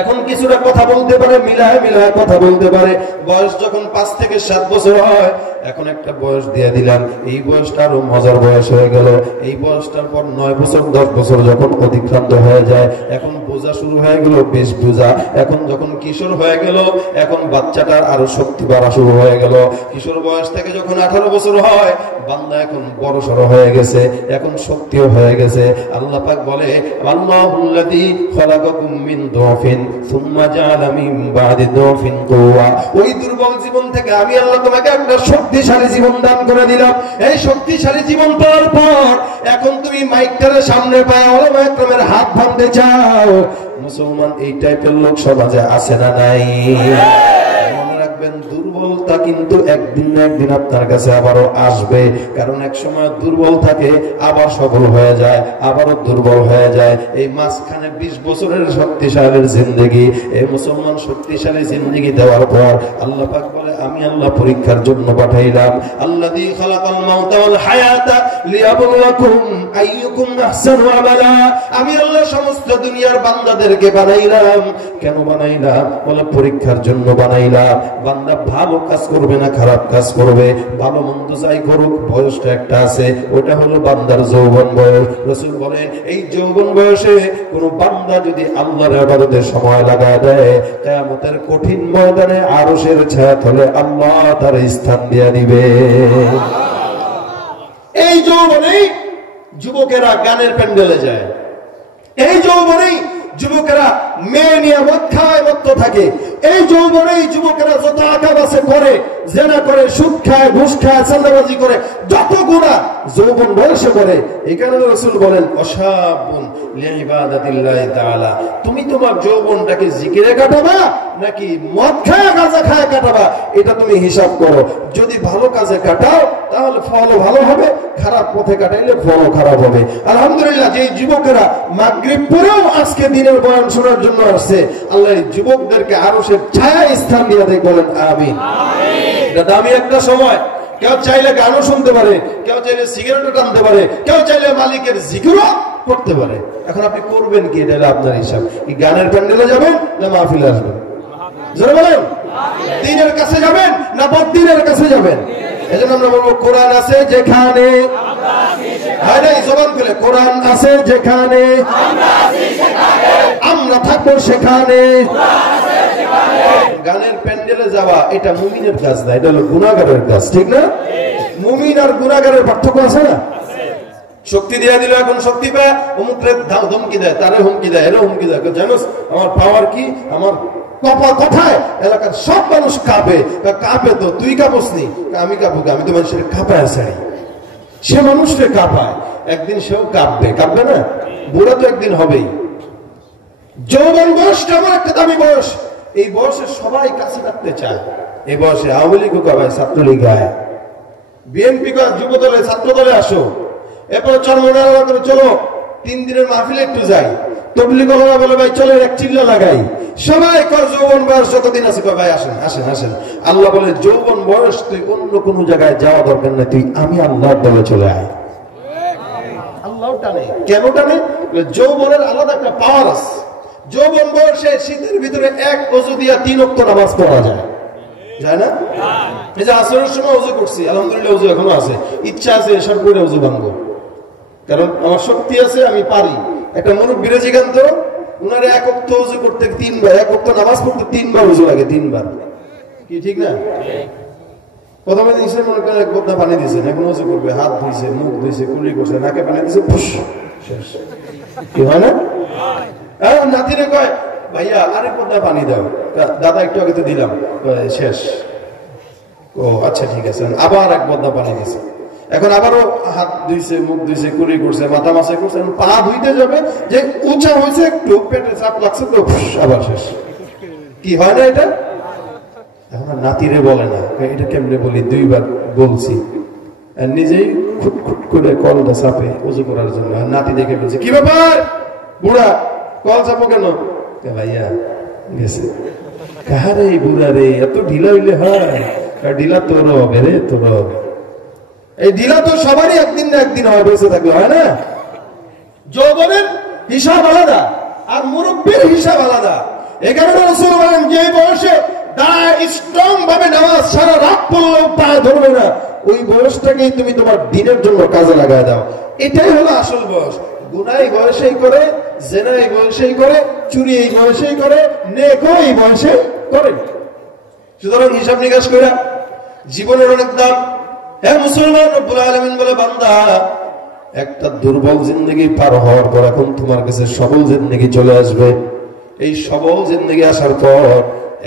এখন কিছুটা কথা বলতে পারে, মিলায় মিলায় কথা বলতে পারে। বয়স যখন 5 থেকে 7 বছর হয়, এখন একটা বয়স দিয়ে দিলাম, এই বয়সটা আরো মজার বয়স হয়ে গেল। এই বয়সটার পর 9 বছর 10 বছর যখন অতিক্রান্ত হয়ে যায়, এখন বোঝা শুরু হয়ে গেল, বেশ বোঝা। এখন যখন কিশোর হয়ে গেল, এখন বাচ্চাটার আরো শক্তি বাড়া শুরু হয়ে গেল। কিশোর বয়স থেকে যখন 18 বছর হয়, বান্দা এখন বড় সড়ো হয়ে গেছে, এখন শক্তিও হয়ে গেছে। আল্লাহ পাক বলে আল্লাহুল্লাযী খালাকাকুম মিন দুফিন সুম্মা জাআলা মিন বাদি দুফিন কুওয়া। ওই দুর্বল জীবন থেকে আমি আল্লাহ তোমাকে একটা শক্তিশালী জীবন দান করে দিলাম। এই শক্তিশালী জীবন পাওয়ার পর এখন তুমি মাইকটার সামনে পায় ওলামা একরামের হাত ভাঙতে চাও। মুসলমান এই টাইপের লোক সমাজে আছে না নাই? মনে রাখবেন, দুর্বলতা কিন্তু একদিন না একদিন আপনার কাছে আবারও আসবে, কারণ এক সময় দুর্বল থাকে, আবার সবল হয়ে যায়, আবারও দুর্বল হয়ে যায়। এই মাঝখানে 20 বছরের শক্তিশালী জিন্দেগি, এই মুসলমান শক্তিশালী জিন্দেগি দেওয়ার পর আল্লাহ পাক বলে আমি আল্লাহ পরীক্ষার জন্য পাঠাইলাম। আল্লাযী খালাকাল মাউতা ওয়াল হায়াতা লিয়াবলুয়াকুম আইয়ুকুম আহসানু আমালা। আমি আল্লাহ সমস্ত দুনিয়ার বান্দাদেরকে বানাইলাম। কেন বানাইলাম? বলে পরীক্ষার জন্য বানাইলাম। বান্দা ভালো কাজ করবে না খারাপ কাজ করবে, ভালো মন্দ যাই করুক, বয়সটা একটা আছে, ওটা হলো বান্দার যৌবন বয়স। রাসূল বলেন এই যৌবন বয়সে কোন বান্দা যদি আল্লাহর ইবাদতে সময় লাগায় দেয়, কিয়ামতের কঠিন ময়দানে আরশের ছায়াতলে আল্লাহ তার স্থান দিয়ে দিবে। এই যৌবনেই যুবকেরা গানের প্যান্ডেলে যায়, এই যৌবনেই যুবকেরা মেয়ে নিয়ে মদ খায়, মত্ত থাকে, এই যৌবনেই যুবকেরা যত আকাবাসে করে, জেনা করে, সুদ খায়, ঘুষ খায়, চাঁদাবাজি করে, যত গুনাহ যৌবন বয়সে করে। এই কারণে রাসূল বলেন অশাবুন লিইবাদাতিল্লাহি তাআলা। তুমি তোমার যৌবনটাকে জিকিরে কাটাবা নাকি মদ খায় গাঁজা খায় কাটাবা, এটা তুমি হিসাব করো। যদি ভালো কাজে কাটাও তাহলে ফলও ভালো হবে, খারাপ পথে কাটাইলে ফলও খারাপ হবে। আলহামদুলিল্লাহ, যে যুবকেরা মাগরিব পরেও আজকে দিনের বয়ান শোনার জন্য আসছে, আল্লাহ এই যুবকদেরকে আরশের ছায়ায় স্থান দিয়ে দেয়, বলেন আমিন। এটা দামি একটা সময়। কেউ চাইলে গানও শুনতে পারে, কেউ চাইলে সিগারেটও টানতে পারে, কেউ চাইলে মালিকের জিকিরও করতে পারে। এখন আপনি করবেন কি? এটা আপনার হিসাব। কি গানের প্যান্ডেলে যাবেন না মাহফিলে আসবেন? জোরে বলেন। দ্বীনের কাছে যাবেন না বদ্দীনের কাছে যাবেন? এজন্য আমরা বলবো কোরআন আছে যেখানে, হয় নাই জবান খুলে, কোরআন আছে যেখানে আমরা থাকবো সেখানে। গানের প্যান্ডেলে যাওয়া এটা মুমিনের কাজ না, এটা হলো গুনাহগারের কাজ, ঠিক না? মুমিন আর গুনাহগারের পার্থক্য আছে না? শক্তি দিয়ে দিল, এখন শক্তি পায়, অমুকরে ধমকি দেয়, তারে হুমকি দেয়, এরা হুমকি দেয়। জানোস আমার পাওয়ার কি, আমার কথায় এলাকার সব মানুষ কাঁপে। কাঁপে তো তুই কাঁপস নি? আমি কাঁপু, আমি তো মানুষের কাঁপায় ছাড়ি। সে মানুষকে কাঁপায়, একদিন সেও কাঁপবে, কাঁপবে না? বুড়া তো একদিন হবেই। যৌবন বয়সটা আমার একটা দামি বয়স। এই বয়সে সবাই কাছে রাখতে চায়। এই বয়সে আওয়ামী লীগও কাঁপায়, ছাত্রলীগ গায়, বিএনপি যুব দলে, ছাত্র দলে আসো, এরপরে চলো 3 দিনের মাহফিলে একটু যাই, তবলিগ ওলামা বলে ভাই চলেন এক চিল্লা লাগাই, সবাই কয় যৌবন বয়স যতদিন আছে কয় ভাই আসেন আসেন আসেন। আল্লাহ বলে যৌবন বয়স তুই অন্য কোন জায়গায় যাওয়া দরকার নেই, তুই আমি আল্লাহর দলে চলে আয়। আল্লাহ টানে, কেন টানে? যৌবনের আলাদা একটা পাওয়ার আছে। যৌবন বয়সে শীতের ভিতরে 1 ওযু দিয়া 3 ওয়াক্ত নামাজ পড়া যায়, যায় না? এই যে আসরের সময় ওযু করছি, আলহামদুলিল্লাহ ওযু এখনো আছে, ইচ্ছা আছে এসব করে ওযু ভাঙবো, কারণ আমার শক্তি আছে, আমি পারি। একটা মুরব্বিরে জিগান্ত, উনারে 1 ওয়াক্ত ওযু করতে 3 বার, 1 ওয়াক্ত নামাজ পড়তে 3 বার ওযু লাগে, 3 বার। কি ঠিক না? প্রথমে দিয়েছে মনে করেন 1 বোতল পানি দিয়েছেন, এখন ওযু করবে, হাত ধুইছে, মুখ ধুইছে, কুলি করছে, নাকে পানি দিয়েছে, ফুস শেষ। কি হয় না? নাতিরে কয় ভাইয়া আরেক বোতল পানি দাও, দাদা একটু আগে তো দিলাম, শেষ। ও আচ্ছা ঠিক আছে, আবার 1 বোতল পানি দিয়েছে। এখন আবারও হাত ধুইছে, মুখ ধুইছে, কুলি করছে, মাথা মাসে করছে, পা ধুইতে যাবে যে উঁচা হয়েছে একটু, পেটে চাপ লাগছে তো আবার শেষ। কি হয় না এটা? এখন নাতিরে বলে না, এটা কেমনে বলি, 2 বার বলছি, নিজেই খুটখুট করে কলটা চাপে উজু করার জন্য। নাতি দেখে বলছে, কি ব্যাপার বুড়া, কল চাপো কেন? ভাইয়া গেছে। কাহারে এই বুড়া রে, এত ঢিলা হইলে হয়? ঢিলা তোর হবে রে, তোর হবে। এই ঢিলা তো সবারই একদিন না একদিন হয়, বেঁচে থাকলে হয় না? যৌবনের হিসাব আলাদা আর মুরব্বীর হিসাব আলাদা। এই কারণে রাসূল বলেন, যে বয়সে দাঁড়ায় স্ট্রং ভাবে নামাজ সারা রাত পড়লেও পায়ে ধরবে না, ওই বয়সটাকেই তুমি তোমার দিনের জন্য কাজে লাগায় দাও। এটাই হলো আসল বয়স। গুনাহ এই বয়সেই করে, জেনা এই বয়সেই করে, চুরি এই বয়সেই করে, নেকও এই বয়সেই করে। সুতরাং হিসাব নিকাশ করে জীবনের অনেক দাম। হ্যাঁ মুসলমান, রব্বুল আলামিন বলে, বান্দা একটা দুর্বল জিন্দেগি পার হওয়ার পর এখন তোমার কাছে সবল জিন্দেগি চলে আসবে। এই সবল জিন্দেগি আসার পর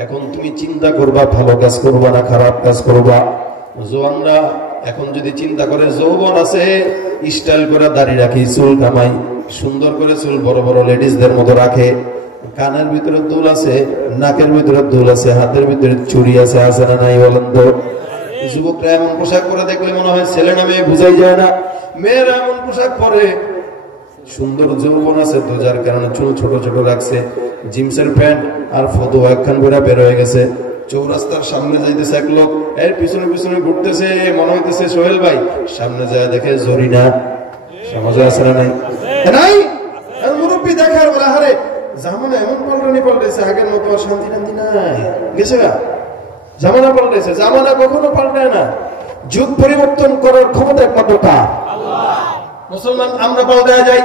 এখন তুমি চিন্তা করবা ভালো কাজ করবা না খারাপ কাজ করবা। জওয়ানরা এখন যদি চিন্তা করে, যৌবন আছে, স্টাইল করে দাড়ি রাখি, চুল কামাই, সুন্দর করে চুল বড় বড় লেডিসদের মতো রাখে, কানের ভিতরে দুল আছে, নাকের ভিতরে দুল আছে, হাতের ভিতরে চুড়ি আছে, আছে না নাই বলেন তো? যুবকরা এমন পোশাক পরে দেখলে মনে হয় ছেলে না মেয়ে বুঝাই যায় না। মেয়েরা এমন পোশাক পরে, সুন্দর যৌবন আছে তো যার কারণে চুল ছোট ছোট রাখছে, জিন্সের প্যান্ট আর ফটো একখান করে বের হয়ে গেছে। চৌরাস্তার সামনে যাইতেছে এক লোক, এর পিছনে পিছনে ঘুরতেছে, মনে হইতেছে সোহেল ভাই। সামনে যায় দেখে জরিনা, সমাজে আছে না নাই? নাই। মুরব্বী দেখে আর বলে, আরে জামানা এমন পাল্টানি পাল্টেছে, আগের মতো শান্তি টান্তি নাই, গেছে গা। জামানা পাল্টেছে, জামানা কখনো পাল্টায় না। যুগ পরিবর্তন করার ক্ষমতা একমাত্র কার? আল্লাহ। মুসলমান আমরা পাল্টায় যাই।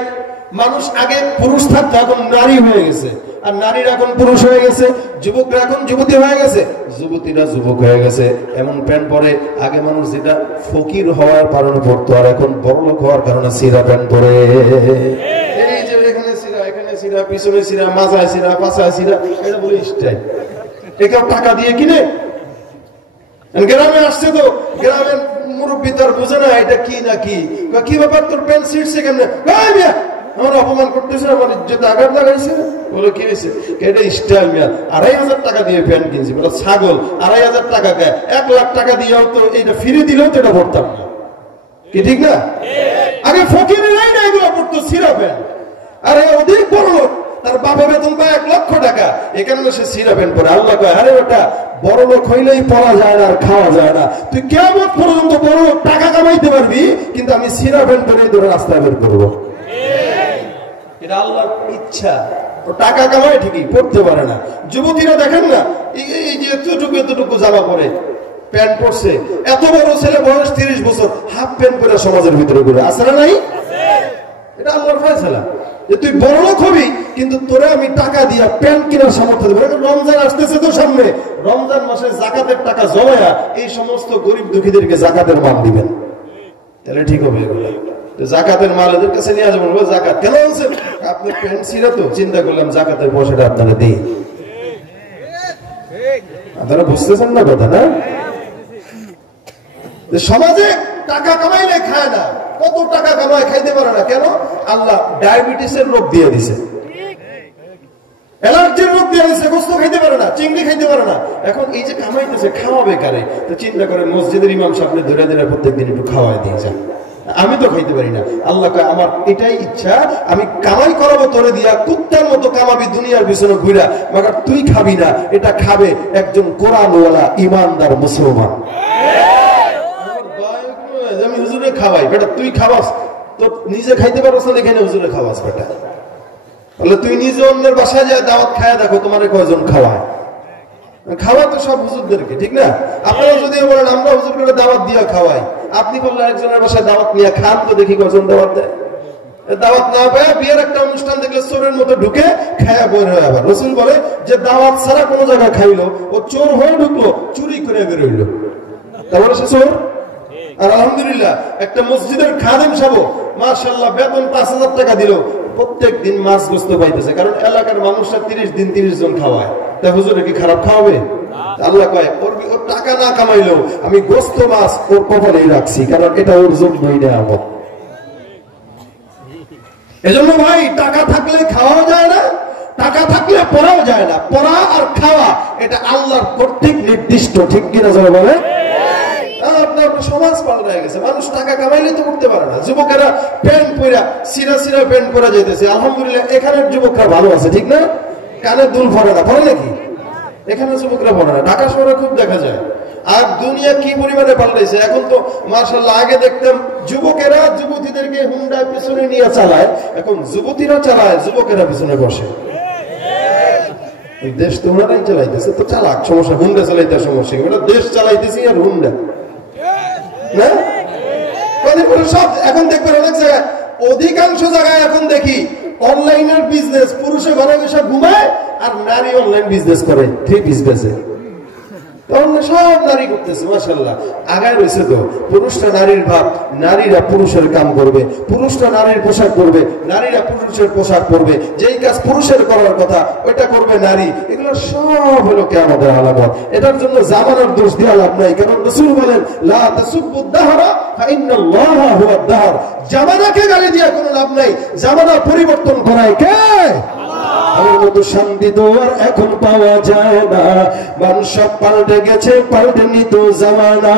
মানুষ আগে পুরুষ থাকতো, এখন নারী হয়ে গেছে, আর নারীরা এখন পুরুষ হয়ে গেছে, যুবকরা এখন যুবতী হয়ে গেছে, যুবতীরা যুবক হয়ে গেছে। এমন প্যান্ট পরে, আগে মানুষ যেটা ফকির হওয়ার কারণে পড়তো, আর এখন বড়লোক হওয়ার কারণে সিরা প্যান্ট পরে। এই যে এখানে সিরা, এখানে সিরা, পিছনে সিরা, মাথায় সিরা, পাছায় সিরা, এটা বলে স্টাইল। একেও টাকা দিয়ে কিনে। গ্রামে আসছে তো, গ্রামের মুরব্বী তার বুঝে না এটা কি না কি। কি ব্যাপার তোর প্যান্ট ছিঁড়ছে কেমনে? আমার অপমান করতেছে, আমার ইজ্জত আঘাত লাগাইছে। বলো কি হয়েছে? এটা স্টাইল মিয়া, 2,500 টাকা দিয়ে প্যান্ট কিনছি। বলো ছাগল, 2,500 টাকা খায়, 1 লাখ টাকা দিয়েও তো এটা ফিরে দিলেও তো এটা ভরতাম না। কি ঠিক না? আগে ফকিরেরাই না এগুলো পড়তো সিরা প্যান্ট। আরে অধিক বড় লোক, তার বাবা বেতন পায় 1 লক্ষ টাকা, এখানে সে সিরা প্যান্ট পরে। আল্লাহ কয়, আরে ওটা বড় লোক হইলেই পড়া যায় না আর খাওয়া যায় না। তুই কেমন পর্যন্ত বড় লোক টাকা কামাইতে পারবি, কিন্তু আমি সিরা প্যান্ট পরে তোর রাস্তায় বের করবো। এটা আল্লাহর ইচ্ছা। ও টাকা কামায় ঠিকই, পড়তে পারে না। যুবতীরা দেখেন না, এই যে এতটুকু এতটুকু জামা পরে, প্যান্ট পরছে। এত বড় ছেলে, বয়স 30 বছর, হাফ প্যান্ট পরে সমাজের ভিতরে ঘুরে, আছে না নাই? এটা আল্লাহর ফয়সালা যে তুই বড় লোক হবি, কিন্তু তোরে আমি টাকা দিয়া প্যান্ট কেনার সামর্থ্য দেবো। রমজান আসতেছে তো সামনে, রমজান মাসে জাকাতের টাকা জমায়া এই সমস্ত গরিব দুঃখীদেরকে জাকাতের মাল দিবেন, তাহলে ঠিক হবে। এগুলো জাকাতের মাল এদের কাছে নিয়ে আসবেন, জাকাত কেন আনছেন? আপনি প্যান্ট ছিঁড়া তো, চিন্তা করলাম জাকাতের পয়সাটা আপনারা দিই। আপনারা বুঝতেছেন না কথা না? সমাজে টাকা কামাইলে খায় না, কত টাকা কামায় খাইতে পারে না। কেন? আল্লাহ ডায়াবেটিসের রোগ দিয়ে দিছে, অ্যালার্জির রোগ দিয়ে দিছে, গোস্ত খাইতে পারে না, চিংড়ি খাইতে পারে না। এখন এই যে কামাইতেছে, খাওয়াবে কারে? তো চিন্তা করে মসজিদের ইমাম সাহেব ধরে ধরে প্রত্যেকদিন একটু খাওয়াই দিয়ে যান। আমি তো খাইতে পারি না। আল্লাহ কয়, আমার এটাই ইচ্ছা, আমি কামাই করাবো তোরে দিয়া, কুত্তার মতো কামাবি দুনিয়ার পিছনে ঘুরা, মাগার তুই খাবি না। এটা খাবে একজন কোরআনওয়ালা ইমানদার মুসলমান। আমি হুজুরে খাওয়াই, বেটা তুই খাওয়াস, তো নিজে খাইতে পারছ না, এখানে হুজুরে খাওয়াস বেটা। বলে তুই নিজে অন্যের বাসায় যায় দাওয়াত খায়া দেখো, তোমার কয়জন খাওয়ায়? খাওয়া তো সব হুজুরদেরকে, ঠিক না? আপনারা যদি বলেন আমরা হুজুর করে দাওয়াত দিয়ে খাওয়াই, আপনি বললে একজনের বাসায় দাওয়াত নিয়ে খান তো দেখি কয়জন দাওয়াত দেয়। দাওয়াত না পায় বিয়ের একটা অনুষ্ঠান দেখলে চোরের মতো ঢুকে খায়া বই হয়ে। আবার রসুল বলে যে দাওয়াত ছাড়া কোনো জায়গায় খাইলো, ও চোর হয়ে ঢুকলো, চুরি করে বের হইলো, তারপরে সে চোর। আর আলহামদুলিল্লাহ একটা মসজিদের খাদেম সাহেব মাশাআল্লাহ বেতন 5,000 টাকা দিল, প্রত্যেক দিন মাছ গোস্ত পাইতেছে, কারণ এলাকার মানুষরা 30 দিন 30 জন খাওয়ায়। তা হুজুরে কি খারাপ খাওয়াবে? আল্লাহ কয় ওর টাকা না কামাইলেও আমি গোস্ত মাছ ওর কপালেই রাখছি, কারণ এটা ওর জন্যই নিয়ামত। এজন্য ভাই, টাকা থাকলে খাওয়াও যায় না, টাকা থাকলে পড়াও যায় না। পড়া আর খাওয়া এটা আল্লাহর কর্তৃক নির্দিষ্ট, ঠিক কিনা যারা বলে? আপনার সমাজ পাল্টে গেছে, মানুষ টাকা কামাইলে তো করতে পারে না। যুবকেরা প্যান্ট পরা, সিরা সিরা প্যান্ট পরা যাইতেছে, আলহামদুলিল্লাহ এখানের যুবকরা ভালো আছে, ঠিক না? কানে দুল ভরে না, ভরে নাকি? এখানে যুবকরা ভরে না, ঢাকা শহরে খুব দেখা যায়। আর দুনিয়া কি পরিমাণে পাল্টাইছে এখন তো মাশাআল্লাহ। আগে দেখতাম যুবকেরা যুবতীদেরকে হুন্ডায় পিছনে নিয়ে চালায়, এখন যুবতীরা চালায়, যুবকেরা পিছনে বসে। দেশ তোমরাই চালাইতেছে, তো চালাক, সমস্যা। হুন্ডা চালাইতে সমস্যা, ওটা দেশ চালাইতেছি আর হুন্ডা না। কদিন পরে সব এখন দেখবেন অনেক জায়গায়, অধিকাংশ জায়গায় এখন দেখি অনলাইনের বিজনেস, পুরুষে ঘরে বসে ঘুমায় আর নারী অনলাইন বিজনেস করে, 3 পিস বেচে। সব নারী করতেছে, মাশাআল্লাহ আগায় রয়েছে। তো পুরুষরা নারীর ভাব, নারীরা পুরুষের কাম করবে, পুরুষরা নারীর পোশাক পরবে, নারীরা পুরুষের পোশাক পরবে, যেই কাজ পুরুষের করার কথা ওইটা করবে নারী। এগুলো সব হলো কিয়ামতের আলামত। এটার জন্য জামানার দোষ দেওয়া লাভ নাই, কারণ রাসূল বলেন লা তাসুব্বুদ দাহরা ফা ইন্নাল্লাহা হুয়াদ দাহর। জামানাকে গালি দিয়ে কোনো লাভ নাই, জামানা পরিবর্তন করায় কে? আমার মতো শান্তি তো আর এখন পাওয়া যায় না, মানুষ সব পাল্টে গেছে, পাল্টেনি তো জামানা।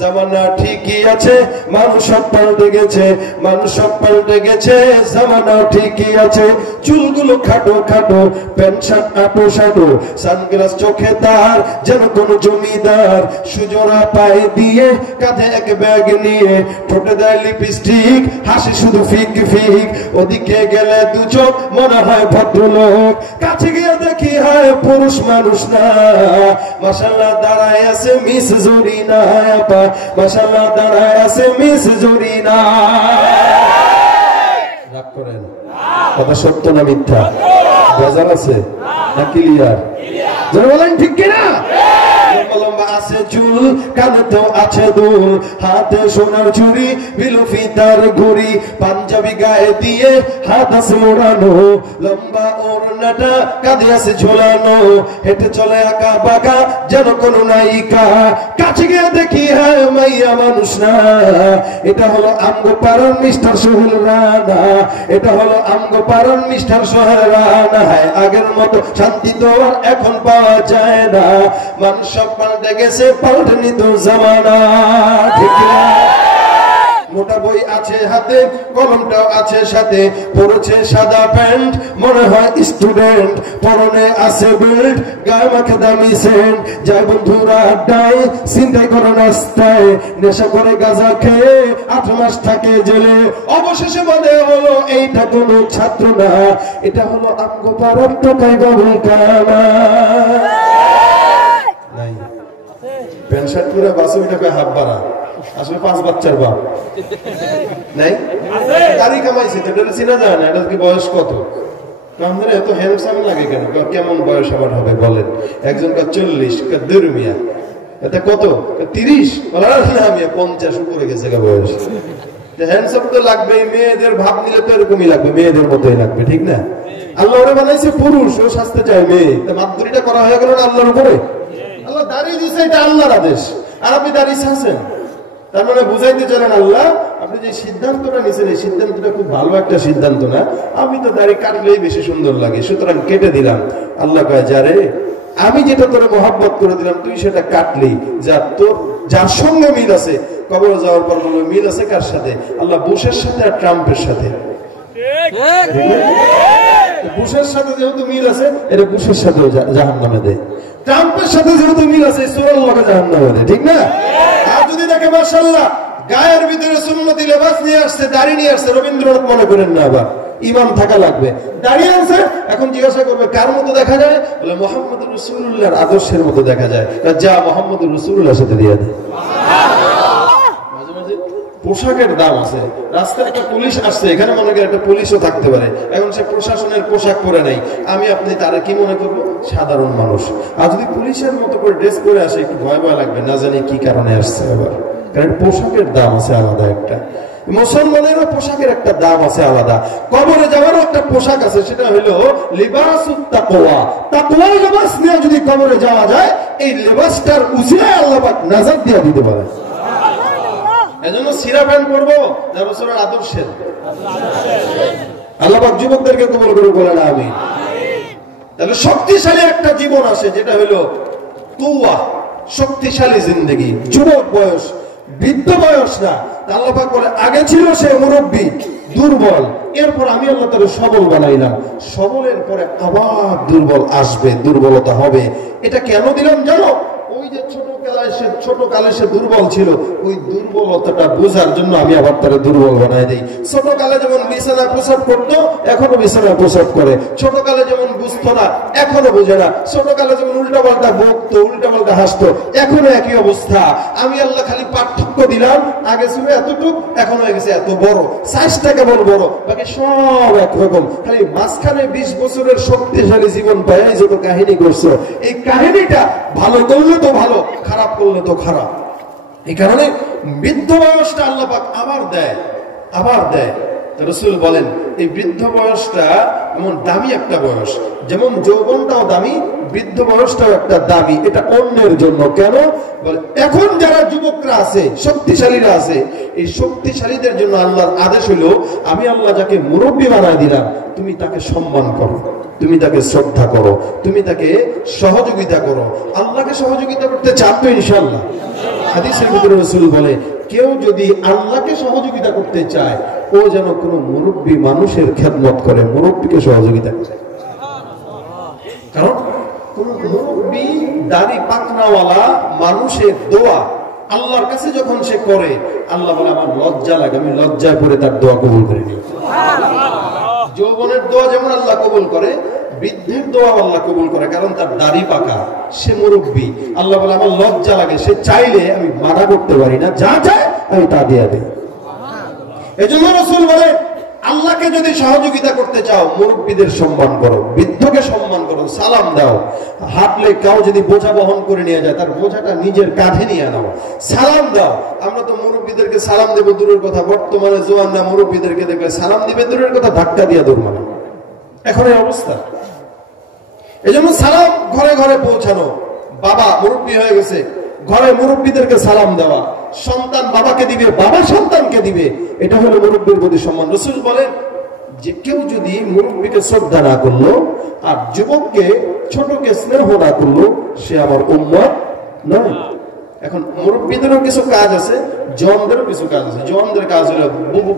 জামানা ঠিকই আছে, মানুষ সব পাল্টে গেছে, মানুষ সব পাল্টে গেছে, জামানা ঠিকই আছে। চুলগুলো খাটো খাটো, প্যান্ট শার্ট আটো শাটো, সানগ্লাস চোখে তার যেন কোন জমিদার, সুজোড়া পায়ে দিয়ে কাঁধে এক ব্যাগ নিয়ে, ঠোঁটে দেয় লিপস্টিক, হাসি শুধু ফিক ফিক। ওদিকে গেলে দু চোখ মনে হয় ভদ্রলোক, কাছে গিয়ে দেখি হয় পুরুষ মানুষ না। মাশাআল্লাহ দাঁড়ায় আছে মিস জরিনা আপা, মাশাআল্লাহ দাঁড়ায় আছে মিস জরিনা। রাগ করেন, কথা সত্য না মিথ্যা? ভেজাল আছে না ক্লিয়ার? যারা বলেন ঠিক কিনা? লম্বা আছে চুল, কানে তো আছে দুল, হাতে সোনার চুড়ি, বিলুফি তার ঘড়ি, পাঞ্জাবি গায়ে দিয়ে হাত আছে মোড়ানো, লম্বা ওড়নাটা কাঁধে আছে ঝোলানো, হেঁটে চলে আঁকা বাঁকা যেন কোন নায়িকা। কাছে গিয়ে দেখি হ্যাঁ মাইয়া মানুষ না, এটা হলো আমগো পাড়ার মিস্টার সোহেল রানা, এটা হলো আমগো পাড়ার মিস্টার সোহেল রানা। হ্যাঁ আগের মতো শান্তি তো আর এখন পাওয়া যায় না, মানুষ সব পাল্টে গেছে, পাল্টেনি তো জামানা, ঠিক না? মোটা বই আছে হাতে, কলমটাও আছে সাথে, পরেছে সাদা প্যান্ট, মনে হয় স্টুডেন্ট, পরনে আছে বেল্ট, গায়ে মাখে দামি সেন্ট, যায় বন্ধুরা আড্ডায়, চিন্তাই করে নাস্তায়, নেশা করে গাঁজা খেয়ে 8 মাস থাকে জেলে, অবশেষে মনে হলো এইটা কোনো ছাত্র না, এটা হলো আমগো পাড়ার টোকাই বাবুল কানা। নাই প্যান্ট শার্ট পরে বাসে ওইটাকে হাফ বাড়া, আসলে 5 বাচ্চার বাপ নাই, গাড়ি কামাইছে তো এটা চিনা যায় না। এটা কি বয়স কত? আমাদের এত হ্যান্ডসাম লাগে কেন? কেমন বয়স আমার হবে বলেন? একজন 40, দুর্মিয়া, এটা কত? 30, আমি 50 উপরে গেছে বয়স। হ্যান্ডসাম তো লাগবেই, মেয়েদের ভাব নিলে তো এরকমই লাগবে, মেয়েদের মতোই লাগবে, ঠিক না? আল্লাহ ওরে বানাইছে পুরুষ, ও শাস্তে চায় মেয়ে, তা মাদুরিটা করা হয়ে গেল না আল্লাহর উপরে? আল্লাহ দাঁড়িয়ে দিচ্ছে, এটা আল্লাহর আদেশ, আর আপনি দাঁড়িয়ে আছেন। তার মানে বুঝাইতে চাইলেন আল্লাহ আপনি যে সিদ্ধান্তটা নিয়েছেন এই সিদ্ধান্তটা খুব ভালো একটা সিদ্ধান্ত না, আমি তো দাড়ি কাটলেই বেশি সুন্দর লাগে, সুতরাং কেটে দিলাম। আল্লাহ কয় যারে আমি যেটা তোরে মহব্বত করে দিলাম তুই সেটা কাটলি, যা তোর যার সঙ্গে মিল আছে, কবর যাওয়ার পর বলবো মিল আছে কার সাথে? আল্লাহ বুশের সাথে আর ট্রাম্পের সাথে। বুশের সাথে যেহেতু মিল আছে, এটা বুশের সাথে জাহান্নামে দেয়, ট্রাম্পের সাথে যেহেতু মিল আছে সোরাল্লাহকে জাহান্নামে দেয়, ঠিক না? আর যদি দেখে মাশাআল্লাহ গায়ের ভিতরে সুন্নতি লেবাস নিয়ে আসছে, দাড়ি নিয়ে আসছে, রবীন্দ্রনাথ মনে করেন না, আবার ইমান থাকা লাগবে, দাঁড়িয়ে আছে। এখন জিজ্ঞাসা করবে কার মতো দেখা যায়? বলে মুহাম্মদুর রাসূলুল্লাহর আদর্শের মতো দেখা যায়। যা মুহাম্মদুর রাসূলুল্লাহর সাথে দিয়ে দেয়। পোশাকের দাম আছে, রাস্তায় একটা পুলিশ আসছে, এখানে মনে করেন একটা পুলিশও থাকতে পারে, এখন সে প্রশাসনের পোশাক পরে নাই, আমি আপনি তারা কি মনে করবো? সাধারণ মানুষ। আর যদি পুলিশের মতো করে ড্রেস করে আসে একটু ভয় ভয় লাগবে, না জানি কি কারণে আসছে আবার, কারণ পোশাকের দাম আছে আলাদা একটা। মুসলমানেরও পোশাকের একটা দাম আছে আলাদা, কবরে যাওয়ারও একটা পোশাক আছে, সেটা হলো লিবাসুত তাকওয়া। তাকওয়ার লিবাস নিয়ে যদি কবরে যাওয়া যায়, এই লিবাসটার উজিলায় আল্লাহ পাক নাজাত দিয়ে দিতে পারে। এজন্য সিরা প্যান্ট পরবো না রাসূলের আদর্শের? আল্লাহ পাক যুবকদেরকে কবুল করে বলেন আমিন। তাহলে শক্তিশালী একটা জীবন আসে, যেটা হলো কুওয়া, শক্তিশালী জিন্দেগি। যুবক বয়স, বৃদ্ধ বয়স না। আল্লাহ পাক বলে আগে ছিল সে মুরব্বী, দুর্বল, এরপর আমি আল্লাহ তাআলা সবল বানাইলাম। সবলের পরে আবার দুর্বল আসবে, দুর্বলতা হবে। এটা কেন দিলাম জানো? ওই যে ছোটকালে সে দুর্বল ছিল, ওই দুর্বলতাটা বোঝার জন্য আমি আবার তারা দুর্বল বানাই দিই। ছোটকালে যেমন বিছানায় প্রসাব করতো, এখনো বিছানায় প্রসাব করে। ছোটকালে যেমন বুঝতো না, এখনো বোঝে না। ছোটকালে যেমন উল্টাপাল্টা বকতো, উল্টাপাল্টা হাসতো, এখনো একই অবস্থা। আমি আল্লাহ খালি পার্থক্য দিলাম, আগে ছিল এতটুক, এখন হয়ে গেছে এত বড়। সাইজটা কেমন বড়, বাকি সব একরকম। খালি মাঝখানে 20 বছরের শক্তিশালী জীবন পায় যত কাহিনী করছো, এই কাহিনীটা ভালো করলে তো ভালো, খারাপ করলে তো খারাপ। এই কারণে বৃদ্ধ বয়সটা আল্লাহ পাক আবার দেয়। রাসূল বলেন এই বৃদ্ধ বয়সটা এমন দামি একটা বয়স, যেমন যৌবনটাও দামি, বৃদ্ধ বয়সটাও একটা দামি। এটা অন্যের জন্য। কেন বলে, এখন যারা যুবকরা আছে, শক্তিশালীরা আছে, এই শক্তিশালীদের জন্য আল্লাহর আদেশ হলো, আমি আল্লাহ যাকে মুরব্বী বানায় দিলাম, তুমি তাকে সম্মান করো, তুমি তাকে শ্রদ্ধা করো, তুমি তাকে সহযোগিতা করো। আল্লাহকে সহযোগিতা করতে চান তো ইনশাআল্লাহ? হাদিসের ভিতরে রাসূল বলে, কেউ যদি আল্লাহকে সহযোগিতা করতে চায়, ও যেন কোন মুরব্বী মানুষের খেদমত করে, মুরব্বীকে সহযোগিতা করে। কারণ কোন মুরব্বী দাড়ি পাকনাওয়ালা মানুষের দোয়া আল্লাহর কাছে যখন সে করে, আল্লাহ বলে আমার লজ্জা লাগে, আমি লজ্জায় পড়ে তার দোয়া কবুল করে নিই। যৌবনের দোয়া যেমন আল্লাহ কবুল করে, বৃদ্ধের দোয়া আল্লাহ কবুল করে, কারণ তার দাড়ি পাকা, সে মুরব্বী। আল্লাহ বলে আমার লজ্জা লাগে, সে চাইলে আমি মানা করতে পারি না, যা চায় আমি তা দিয়ে দিই। এজন্য রাসূল বলে, আল্লাহকে যদি সহযোগিতা করতে চাও, মুরব্বীদের সম্মান করো, বৃদ্ধকে সম্মান করো, সালাম দাও। হাঁটলে কাউ যদি বোঝা বহন করে নিয়ে যায়, তার বোঝাটা নিজের কাঁধে নিয়ে নাও, সালাম দাও। আমরা তো মুরব্বীদেরকে সালাম দেবো দূরের কথা, বর্তমানে জোয়ানরা মুরব্বীদেরকে দেখলে সালাম দিবে দূরের কথা, ধাক্কা দিয়ে দৌড় মারে। এখন এই অবস্থা। এজন্য সালাম ঘরে ঘরে পৌঁছানো। বাবা মুরব্বী হয়ে গেছে, ঘরে মুরব্বীদেরকে সালাম দেওয়া। সন্তান বাবাকে দিবে, বাবা সন্তানকে দিবে, এটা হলো মুরব্বীর প্রতি সম্মান। রাসূল বলেন যে কেউ যদি মুরব্বীকে শ্রদ্ধা না করলো আর যুবককে ছোটকে স্নেহ না করলো, সে আমার উম্মত নয়। এখন মুরব্বীদেরও কিছু কাজ আছে, জওয়ানদেরও কিছু কাজ আছে। জওয়ানদের কাজ হলো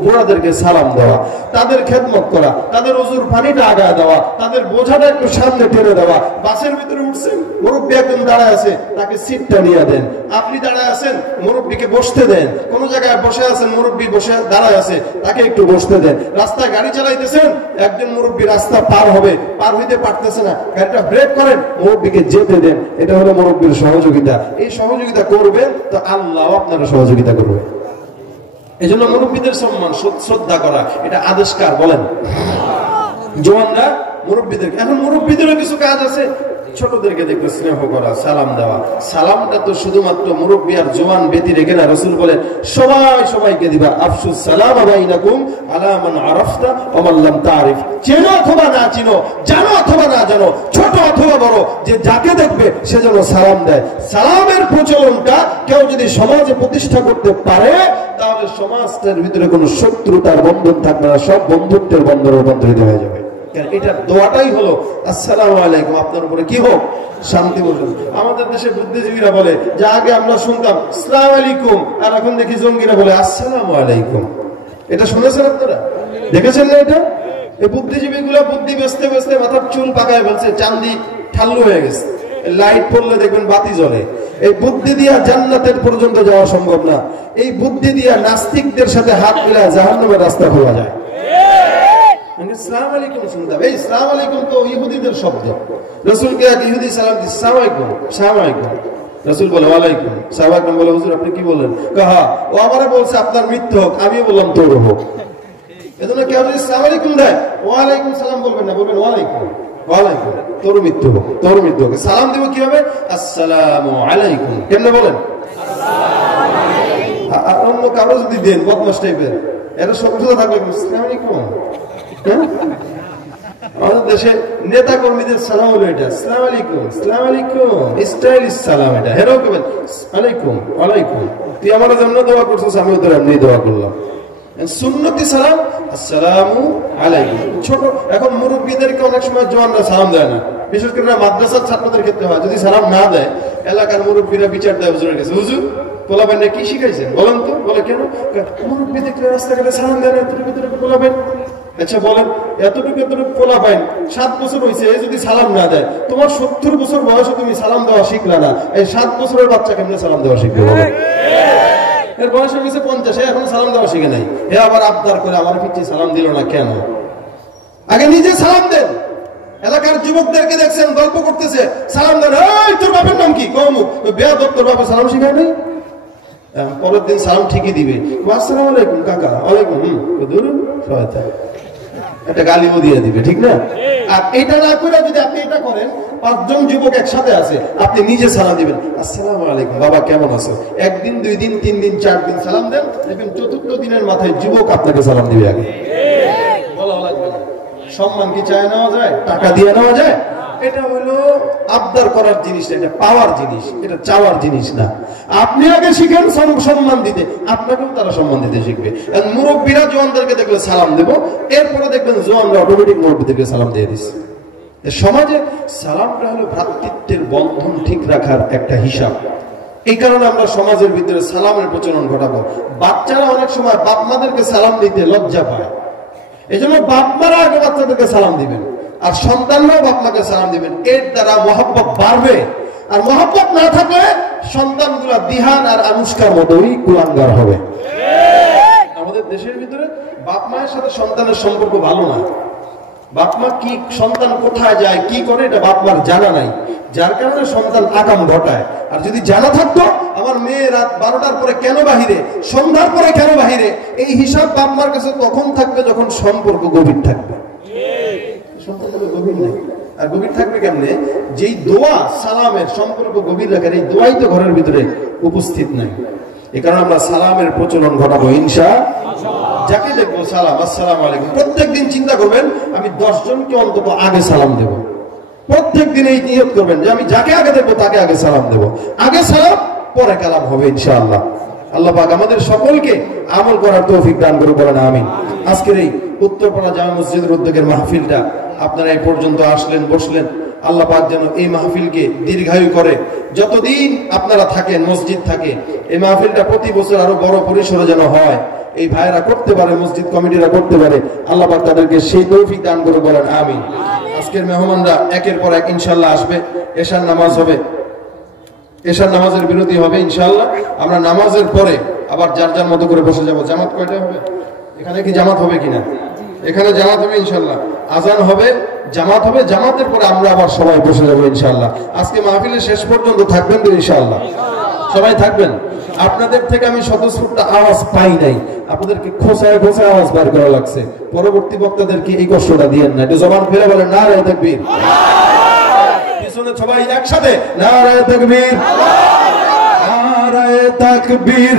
বুড়াদেরকে সালাম দেওয়া, তাদের খেদমত করা, তাদের ওজুর পানিটা আগায় দেওয়া, তাদের বোঝাটা একটু সামনে টেনে দেওয়া। বাসের ভিতরে উঠছেন, মুরব্বী একজন দাঁড়ায় আছে, তাকে সিটটা নিয়ে দেন। আপনি দাঁড়ায় আছেন, মুরব্বীকে বসতে দেন। কোন জায়গায় বসে আছেন, মুরব্বী বসে দাঁড়ায় আছে, তাকে একটু বসতে দেন। রাস্তায় গাড়ি চালাইতেছেন, একজন মুরব্বী রাস্তা পার হবে, পার হইতে পারতেছে না, গাড়িটা ব্রেক করেন, মুরব্বীকে যেতে দেন। এটা হলো মুরব্বীর সহযোগিতা। এই সহযোগিতা করবেন তো আল্লাহ আপনারা সহযোগিতা করবে। এই জন্য মুরব্বীদের সম্মান, শ্রদ্ধা করা, এটা আদেশকার। বলেন জওয়ানরা মুরব্বীদের, এখন মুরব্বীদেরও কিছু কাজ আছে। ছোটদেরকে দেখবে স্নেহ করা, সালাম দেওয়া। সালামটা তো শুধুমাত্র মুরব্বী আর জওয়ান ব্যতি রেখে না, রাসূল বলেন সবাইকে দিবা। আফসুস সালাম বাইনাকুম আলা মান আরাফতা ওয়া মান লাম তারিফ। চেনো অথবা না চিনো, জানো অথবা না জানো, ছোট অথবা বড়, যে যাকে দেখবে সে যেন সালাম দেয়। সালামের প্রচলনটা কেউ যদি সমাজে প্রতিষ্ঠা করতে পারে, তাহলে সমাজের ভিতরে কোনো শত্রুতার বন্ধন থাকবে না, সব বন্ধুত্বের বন্ধনে রূপান্তরিত হয়ে যাবে। এটা দোয়াটাই হলো আসসালামু আলাইকুম, আপনার উপরে কি হোক, শান্তি বলুন। আমাদের দেশে বুদ্ধিজীবীরা বলে যে আগে আমরা শুনতাম আসসালামু আলাইকুম, আর এখন দেখি জঙ্গিরা বলে আসসালামু আলাইকুম। এটা শুনেছেন আপনারা? দেখেছেন না? এটা এই বুদ্ধিজীবীগুলা বুদ্ধি বেচতে বেচতে মাথার চুল পাকায় ফেলছে, চান্দি ঠাল্লু হয়ে গেছে। লাইট পড়লে দেখবেন বাতি জ্বলে। এই বুদ্ধি দিয়া জান্নাতের পর্যন্ত যাওয়া সম্ভব না। এই বুদ্ধি দিয়া নাস্তিকদের সাথে হাত মিলায় জাহান্নামের রাস্তা খোলা যায়। আসসালামু আলাইকুম শুনতাম, এই আসসালামু আলাইকুম তো ইহুদিদের শব্দ। রাসূলকে এক ইহুদি সালাম দিচ্ছে, আসসালামু আলাইকুম, আসসালামু আলাইকুম। রাসূল বলে ওয়া আলাইকুম। সাহাবাগণ বলে হুজুর আপনি কি বললেন? কাহা ও আমারে বলছে আপনার মৃত্যু হোক, আমিও বললাম তোর হোক। এজন্য কেউ যদি আসসালামু আলাইকুম দেয়, ওয়া আলাইকুম সালাম বলবেন না, বলবেন ওয়া আলাইকুম, ওয়া আলাইকুম, তোর মৃত্যু হোক, তোর মৃত্যু হোক। সালাম দিব কিভাবে? আসসালামু আলাইকুম। কেমনে বলেন? আসসালামু আলাইকুম। আর অন্য কারো যদি দেন বদমাশ টাইপের, এরা শত্রুতা থাকবে আসসালামু আলাইকুম। হ্যাঁ, আমাদের দেশে নেতা কর্মীদের সালাম হলো এটা, আসসালামু আলাইকুম, আসসালামু আলাইকুম, স্টাইলিশ সালাম এটা। হেরাও কেবেন আলাইকুম ওয়ালাইকুম, তুই আমার জন্য দোয়া করছিস, আমিও তোর এমনি দোয়া করলাম। সুন্নতি সালাম আসসালামু আলাইকুম। ছোট এখন মুরব্বীদেরকে অনেক সময় জওয়ানরা সালাম দেয় না, বিশেষ করে মাদ্রাসার ছাত্রদের ক্ষেত্রে হয়, যদি সালাম না দেয় এলাকার মুরব্বীরা বিচার দেয় হুজুরের কাছে, হুজুর পোলাবেন কি শিখাইছেন বলেন তো? বলে কেন? মুরব্বী দেখলে রাস্তাঘাটে সালাম দেয় না, এতটুকু পোলাবেন। আচ্ছা বলেন, এতটুকু পোলা পাইন 7 বছর হয়েছে, এই যদি সালাম না দেয়, তোমার 70 বছর বয়সে তুমি সালাম দেওয়া শিখলা না, এই 7 বছরের বাচ্চা কেমনে সালাম দেওয়া শিখবে? বলো, এর বয়স হয়ে গেছে 50, এখন সালাম দেওয়া শিখে নাই, এ আবার আবদার করে আমার পিছিয়ে সালাম দিল না কেন? আগে নিজে সালাম দেন। এলাকার যুবকদেরকে দেখছেন গল্প করতেছে, সালাম দেন, এই তোর বাপের নাম কি? কমুক। বেয়াদব, তোর বাপের সালাম শিখায় নাই? পরের দিন সালাম ঠিকই দিবে, আসসালামু আলাইকুম কাকা, ওয়ালাইকুম, দূর সহায়তা, একটা গালিও দিয়ে দিবে, ঠিক না? আর এটা না করে যদি আপনি এটা করেন, 5 জন যুবক একসাথে আছে, আপনি নিজে সালাম দিবেন, আসসালামু আলাইকুম বাবা কেমন আছো? 1 দিন 2 দিন 3 দিন 4 দিন সালাম দেন, দেখবেন 4th দিনের মাথায় যুবক আপনাকে সালাম দিবে আগে। বলা লাগবে না। সম্মান কি চায় নেওয়া যায়? টাকা দিয়ে নেওয়া যায়? এটা হলো আবদার করার জিনিস, এটা পাওয়ার জিনিস, এটা চাওয়ার জিনিস না। আপনি আগে শিখেন সম্মান দিতে, আপনাকেও তারা সম্মান দিতে শিখবে। মুরব্বীরা জওয়ানদেরকে দেখলে সালাম দেবো, এরপরে দেখবেন জওয়ানরা অটোমেটিক মুরব্বীদেরকে সালাম দিয়ে দিচ্ছে। সমাজে সালামটা হলো ভ্রাতৃত্বের বন্ধন ঠিক রাখার একটা হিসাব। এই কারণে আমরা সমাজের ভিতরে সালামের প্রচলন ঘটাবো। বাচ্চারা অনেক সময় বাপ মাদেরকে সালাম দিতে লজ্জা পায়, এই জন্য বাপ মারা আগে বাচ্চাদেরকে সালাম দিবেন, আর সন্তানরাও বাপ মাকে সালাম দিবেন। এর দ্বারা মহব্বত বাড়বে, আর মহব্বত না থাকলে সন্তানগুলা দিহান আর আনুষ্কার মতোই কুলাঙ্গার হবে। আমাদের দেশের ভিতরে বাপ মায়ের সাথে সন্তানের সম্পর্ক ভালো না। বাপ মা কি, সন্তান কোথায় যায় কি করে, এটা বাপ মার জানা নাই, যার কারণে সন্তান আকাম ঘটায়। আর যদি জানা থাকতো আমার মেয়ে রাত 12টার পরে কেন বাহিরে, সন্ধ্যার পরে কেন বাহিরে, এই হিসাব বাপ মার কাছে তখন থাকবে যখন সম্পর্ক গভীর থাকবে। সম্পর্ক গভীর নাই, আর গভীর থাকবে কেমনে? যেই দোয়া সালামের সম্পর্ক গভীর রাখার, এই দোয়াই তো ঘরের ভিতরে উপস্থিত নাই। এই কারণে আমরা সালামের প্রচলন ঘটাবো ইনশাআল্লাহ। যাকে দেখবো সালাম আসসালামু আলাইকুম, প্রত্যেকদিন চিন্তা করবেন আমি 10 জনকে অন্তত আগে সালাম দেব। প্রত্যেকদিন এই নিয়ত করবেন যে আমি যাকে আগে দেখবো তাকে আগে সালাম দেব। আগে সালাম পরে কালাম হবে ইনশাআল্লাহ। আল্লাহ পাক আমাদের সকলকে আমল করার তৌফিক দান করুন, বলেন আমিন। আজকের এই উত্তরপাড়া জামে মসজিদের উদ্যোগের মাহফিলটা আপনারা এই পর্যন্ত আসলেন, বসলেন, আল্লাহ পাক যেন এই মাহফিলকে দীর্ঘায়ু করে, যতদিন আপনারা থাকেন, মসজিদ থাকে, এই মাহফিলটা প্রতি বছর আরো বড় পরিসরে যেন হয়, এই ভাইরা করতে পারে, মসজিদ কমিটিরা করতে পারে, আল্লাহ পাক তাদেরকে সেই তৌফিক দান করে, বলেন আমিন। আজকের মেহমানরা একের পর এক ইনশাআল্লাহ আসবে, এশার নামাজ হবে, এশার নামাজের বিরতি হবে ইনশাআল্লাহ। আমরা নামাজের পরে আবার যার যার মতো করে বসে যাব। জামাত কয়টা হবে? এখানে কি জামাত হবে কিনা? এখানে জামাত হবে ইনশাআল্লাহ, আজান হবে, জামাত হবে, জামাতের পরে আমরা আবার সবাই বসে যাবো ইনশাআল্লাহ। আজকে মাহফিলের শেষ পর্যন্ত থাকবেন তো ইনশাআল্লাহ? সবাই থাকবেন? আপনাদের থেকে আমি স্বতঃস্ফূর্ত আওয়াজ পাই নাই, আপনাদেরকে খোঁচায় খোঁচায় আওয়াজ বার করা লাগছে। পরবর্তী বক্তাদেরকে এই কষ্টটা দিয়েন না, একটু জবান ফেলে বলেন নারায়ে তাকবীর। পিছনে সবাই একসাথে নারায়ে তাকবীর, নারায়ে তাকবীর।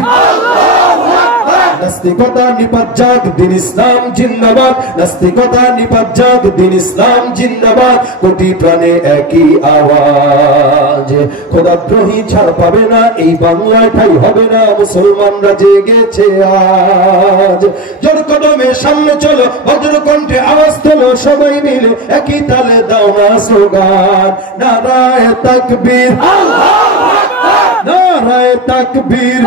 নাস্তিকতা নিপাত যাক, দিন ইসলাম জিন্দাবাদ। নাস্তিকতা নিপাত যাক, দিন ইসলাম জিন্দাবাদ। কোটি প্রাণে একই আওয়াজ, খোদাদ্রোহী ছাড় পাবে না, এই বাংলায় ঠাই হবে না, মুসলমানরা জেগেছে আজ। জোর কদমে সামনে চলো, বজ্র কণ্ঠে আওয়াজ তোলো, সবাই মিলে একই তালে দাও না স্লোগান, নারায়ে তাকবীর, নারায়ে তাকবীর।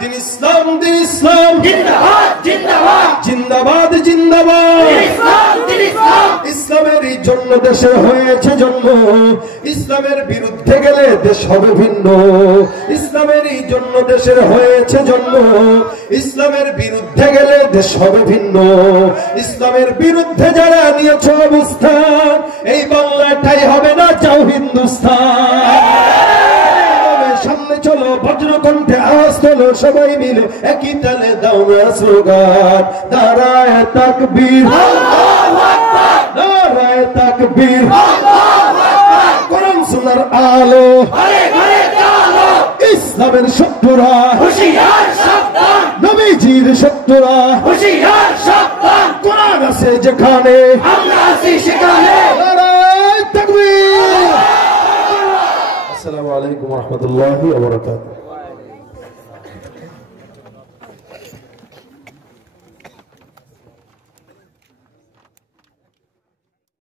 দিন ইসলাম, দিন ইসলাম জিন্দাবাদ, জিন্দাবাদ, জিন্দাবাদ, জিন্দাবাদ। ইসলামেরই জন্য দেশে হয়েছে জন্ম, ইসলামের বিরুদ্ধে গেলে দেশ হবে ভিন্ন। ইসলামেরই জন্য দেশের হয়েছে জন্ম, ইসলামের বিরুদ্ধে গেলে দেশ হবে ভিন্ন। ইসলামের বিরুদ্ধে যারা নিয়েছ অবস্থান, এই বাংলায় ঠাই হবে না, যাও হিন্দুস্তান। সামনে চলো, বজ্র কণ্ঠে আওয়াজ তোলো, সবাই মিলে একই তালে দাও না স্লোগান, নারায়ে তাকবীর, নারায়ে তাকবীর। কোরআন সুন্নাহর আলো, ইসলামের শত্রুরা হুঁশিয়ার সাবধান, নবীজির শত্রুরা হুঁশিয়ার সাবধান, কোরআন আছে যেখানে আমরা আছি সেখানে। নারায়ে তাকবীর। আসসালামু আলাইকুম ওয়া রাহমাতুল্লাহি ওয়া বারাকাতুহু।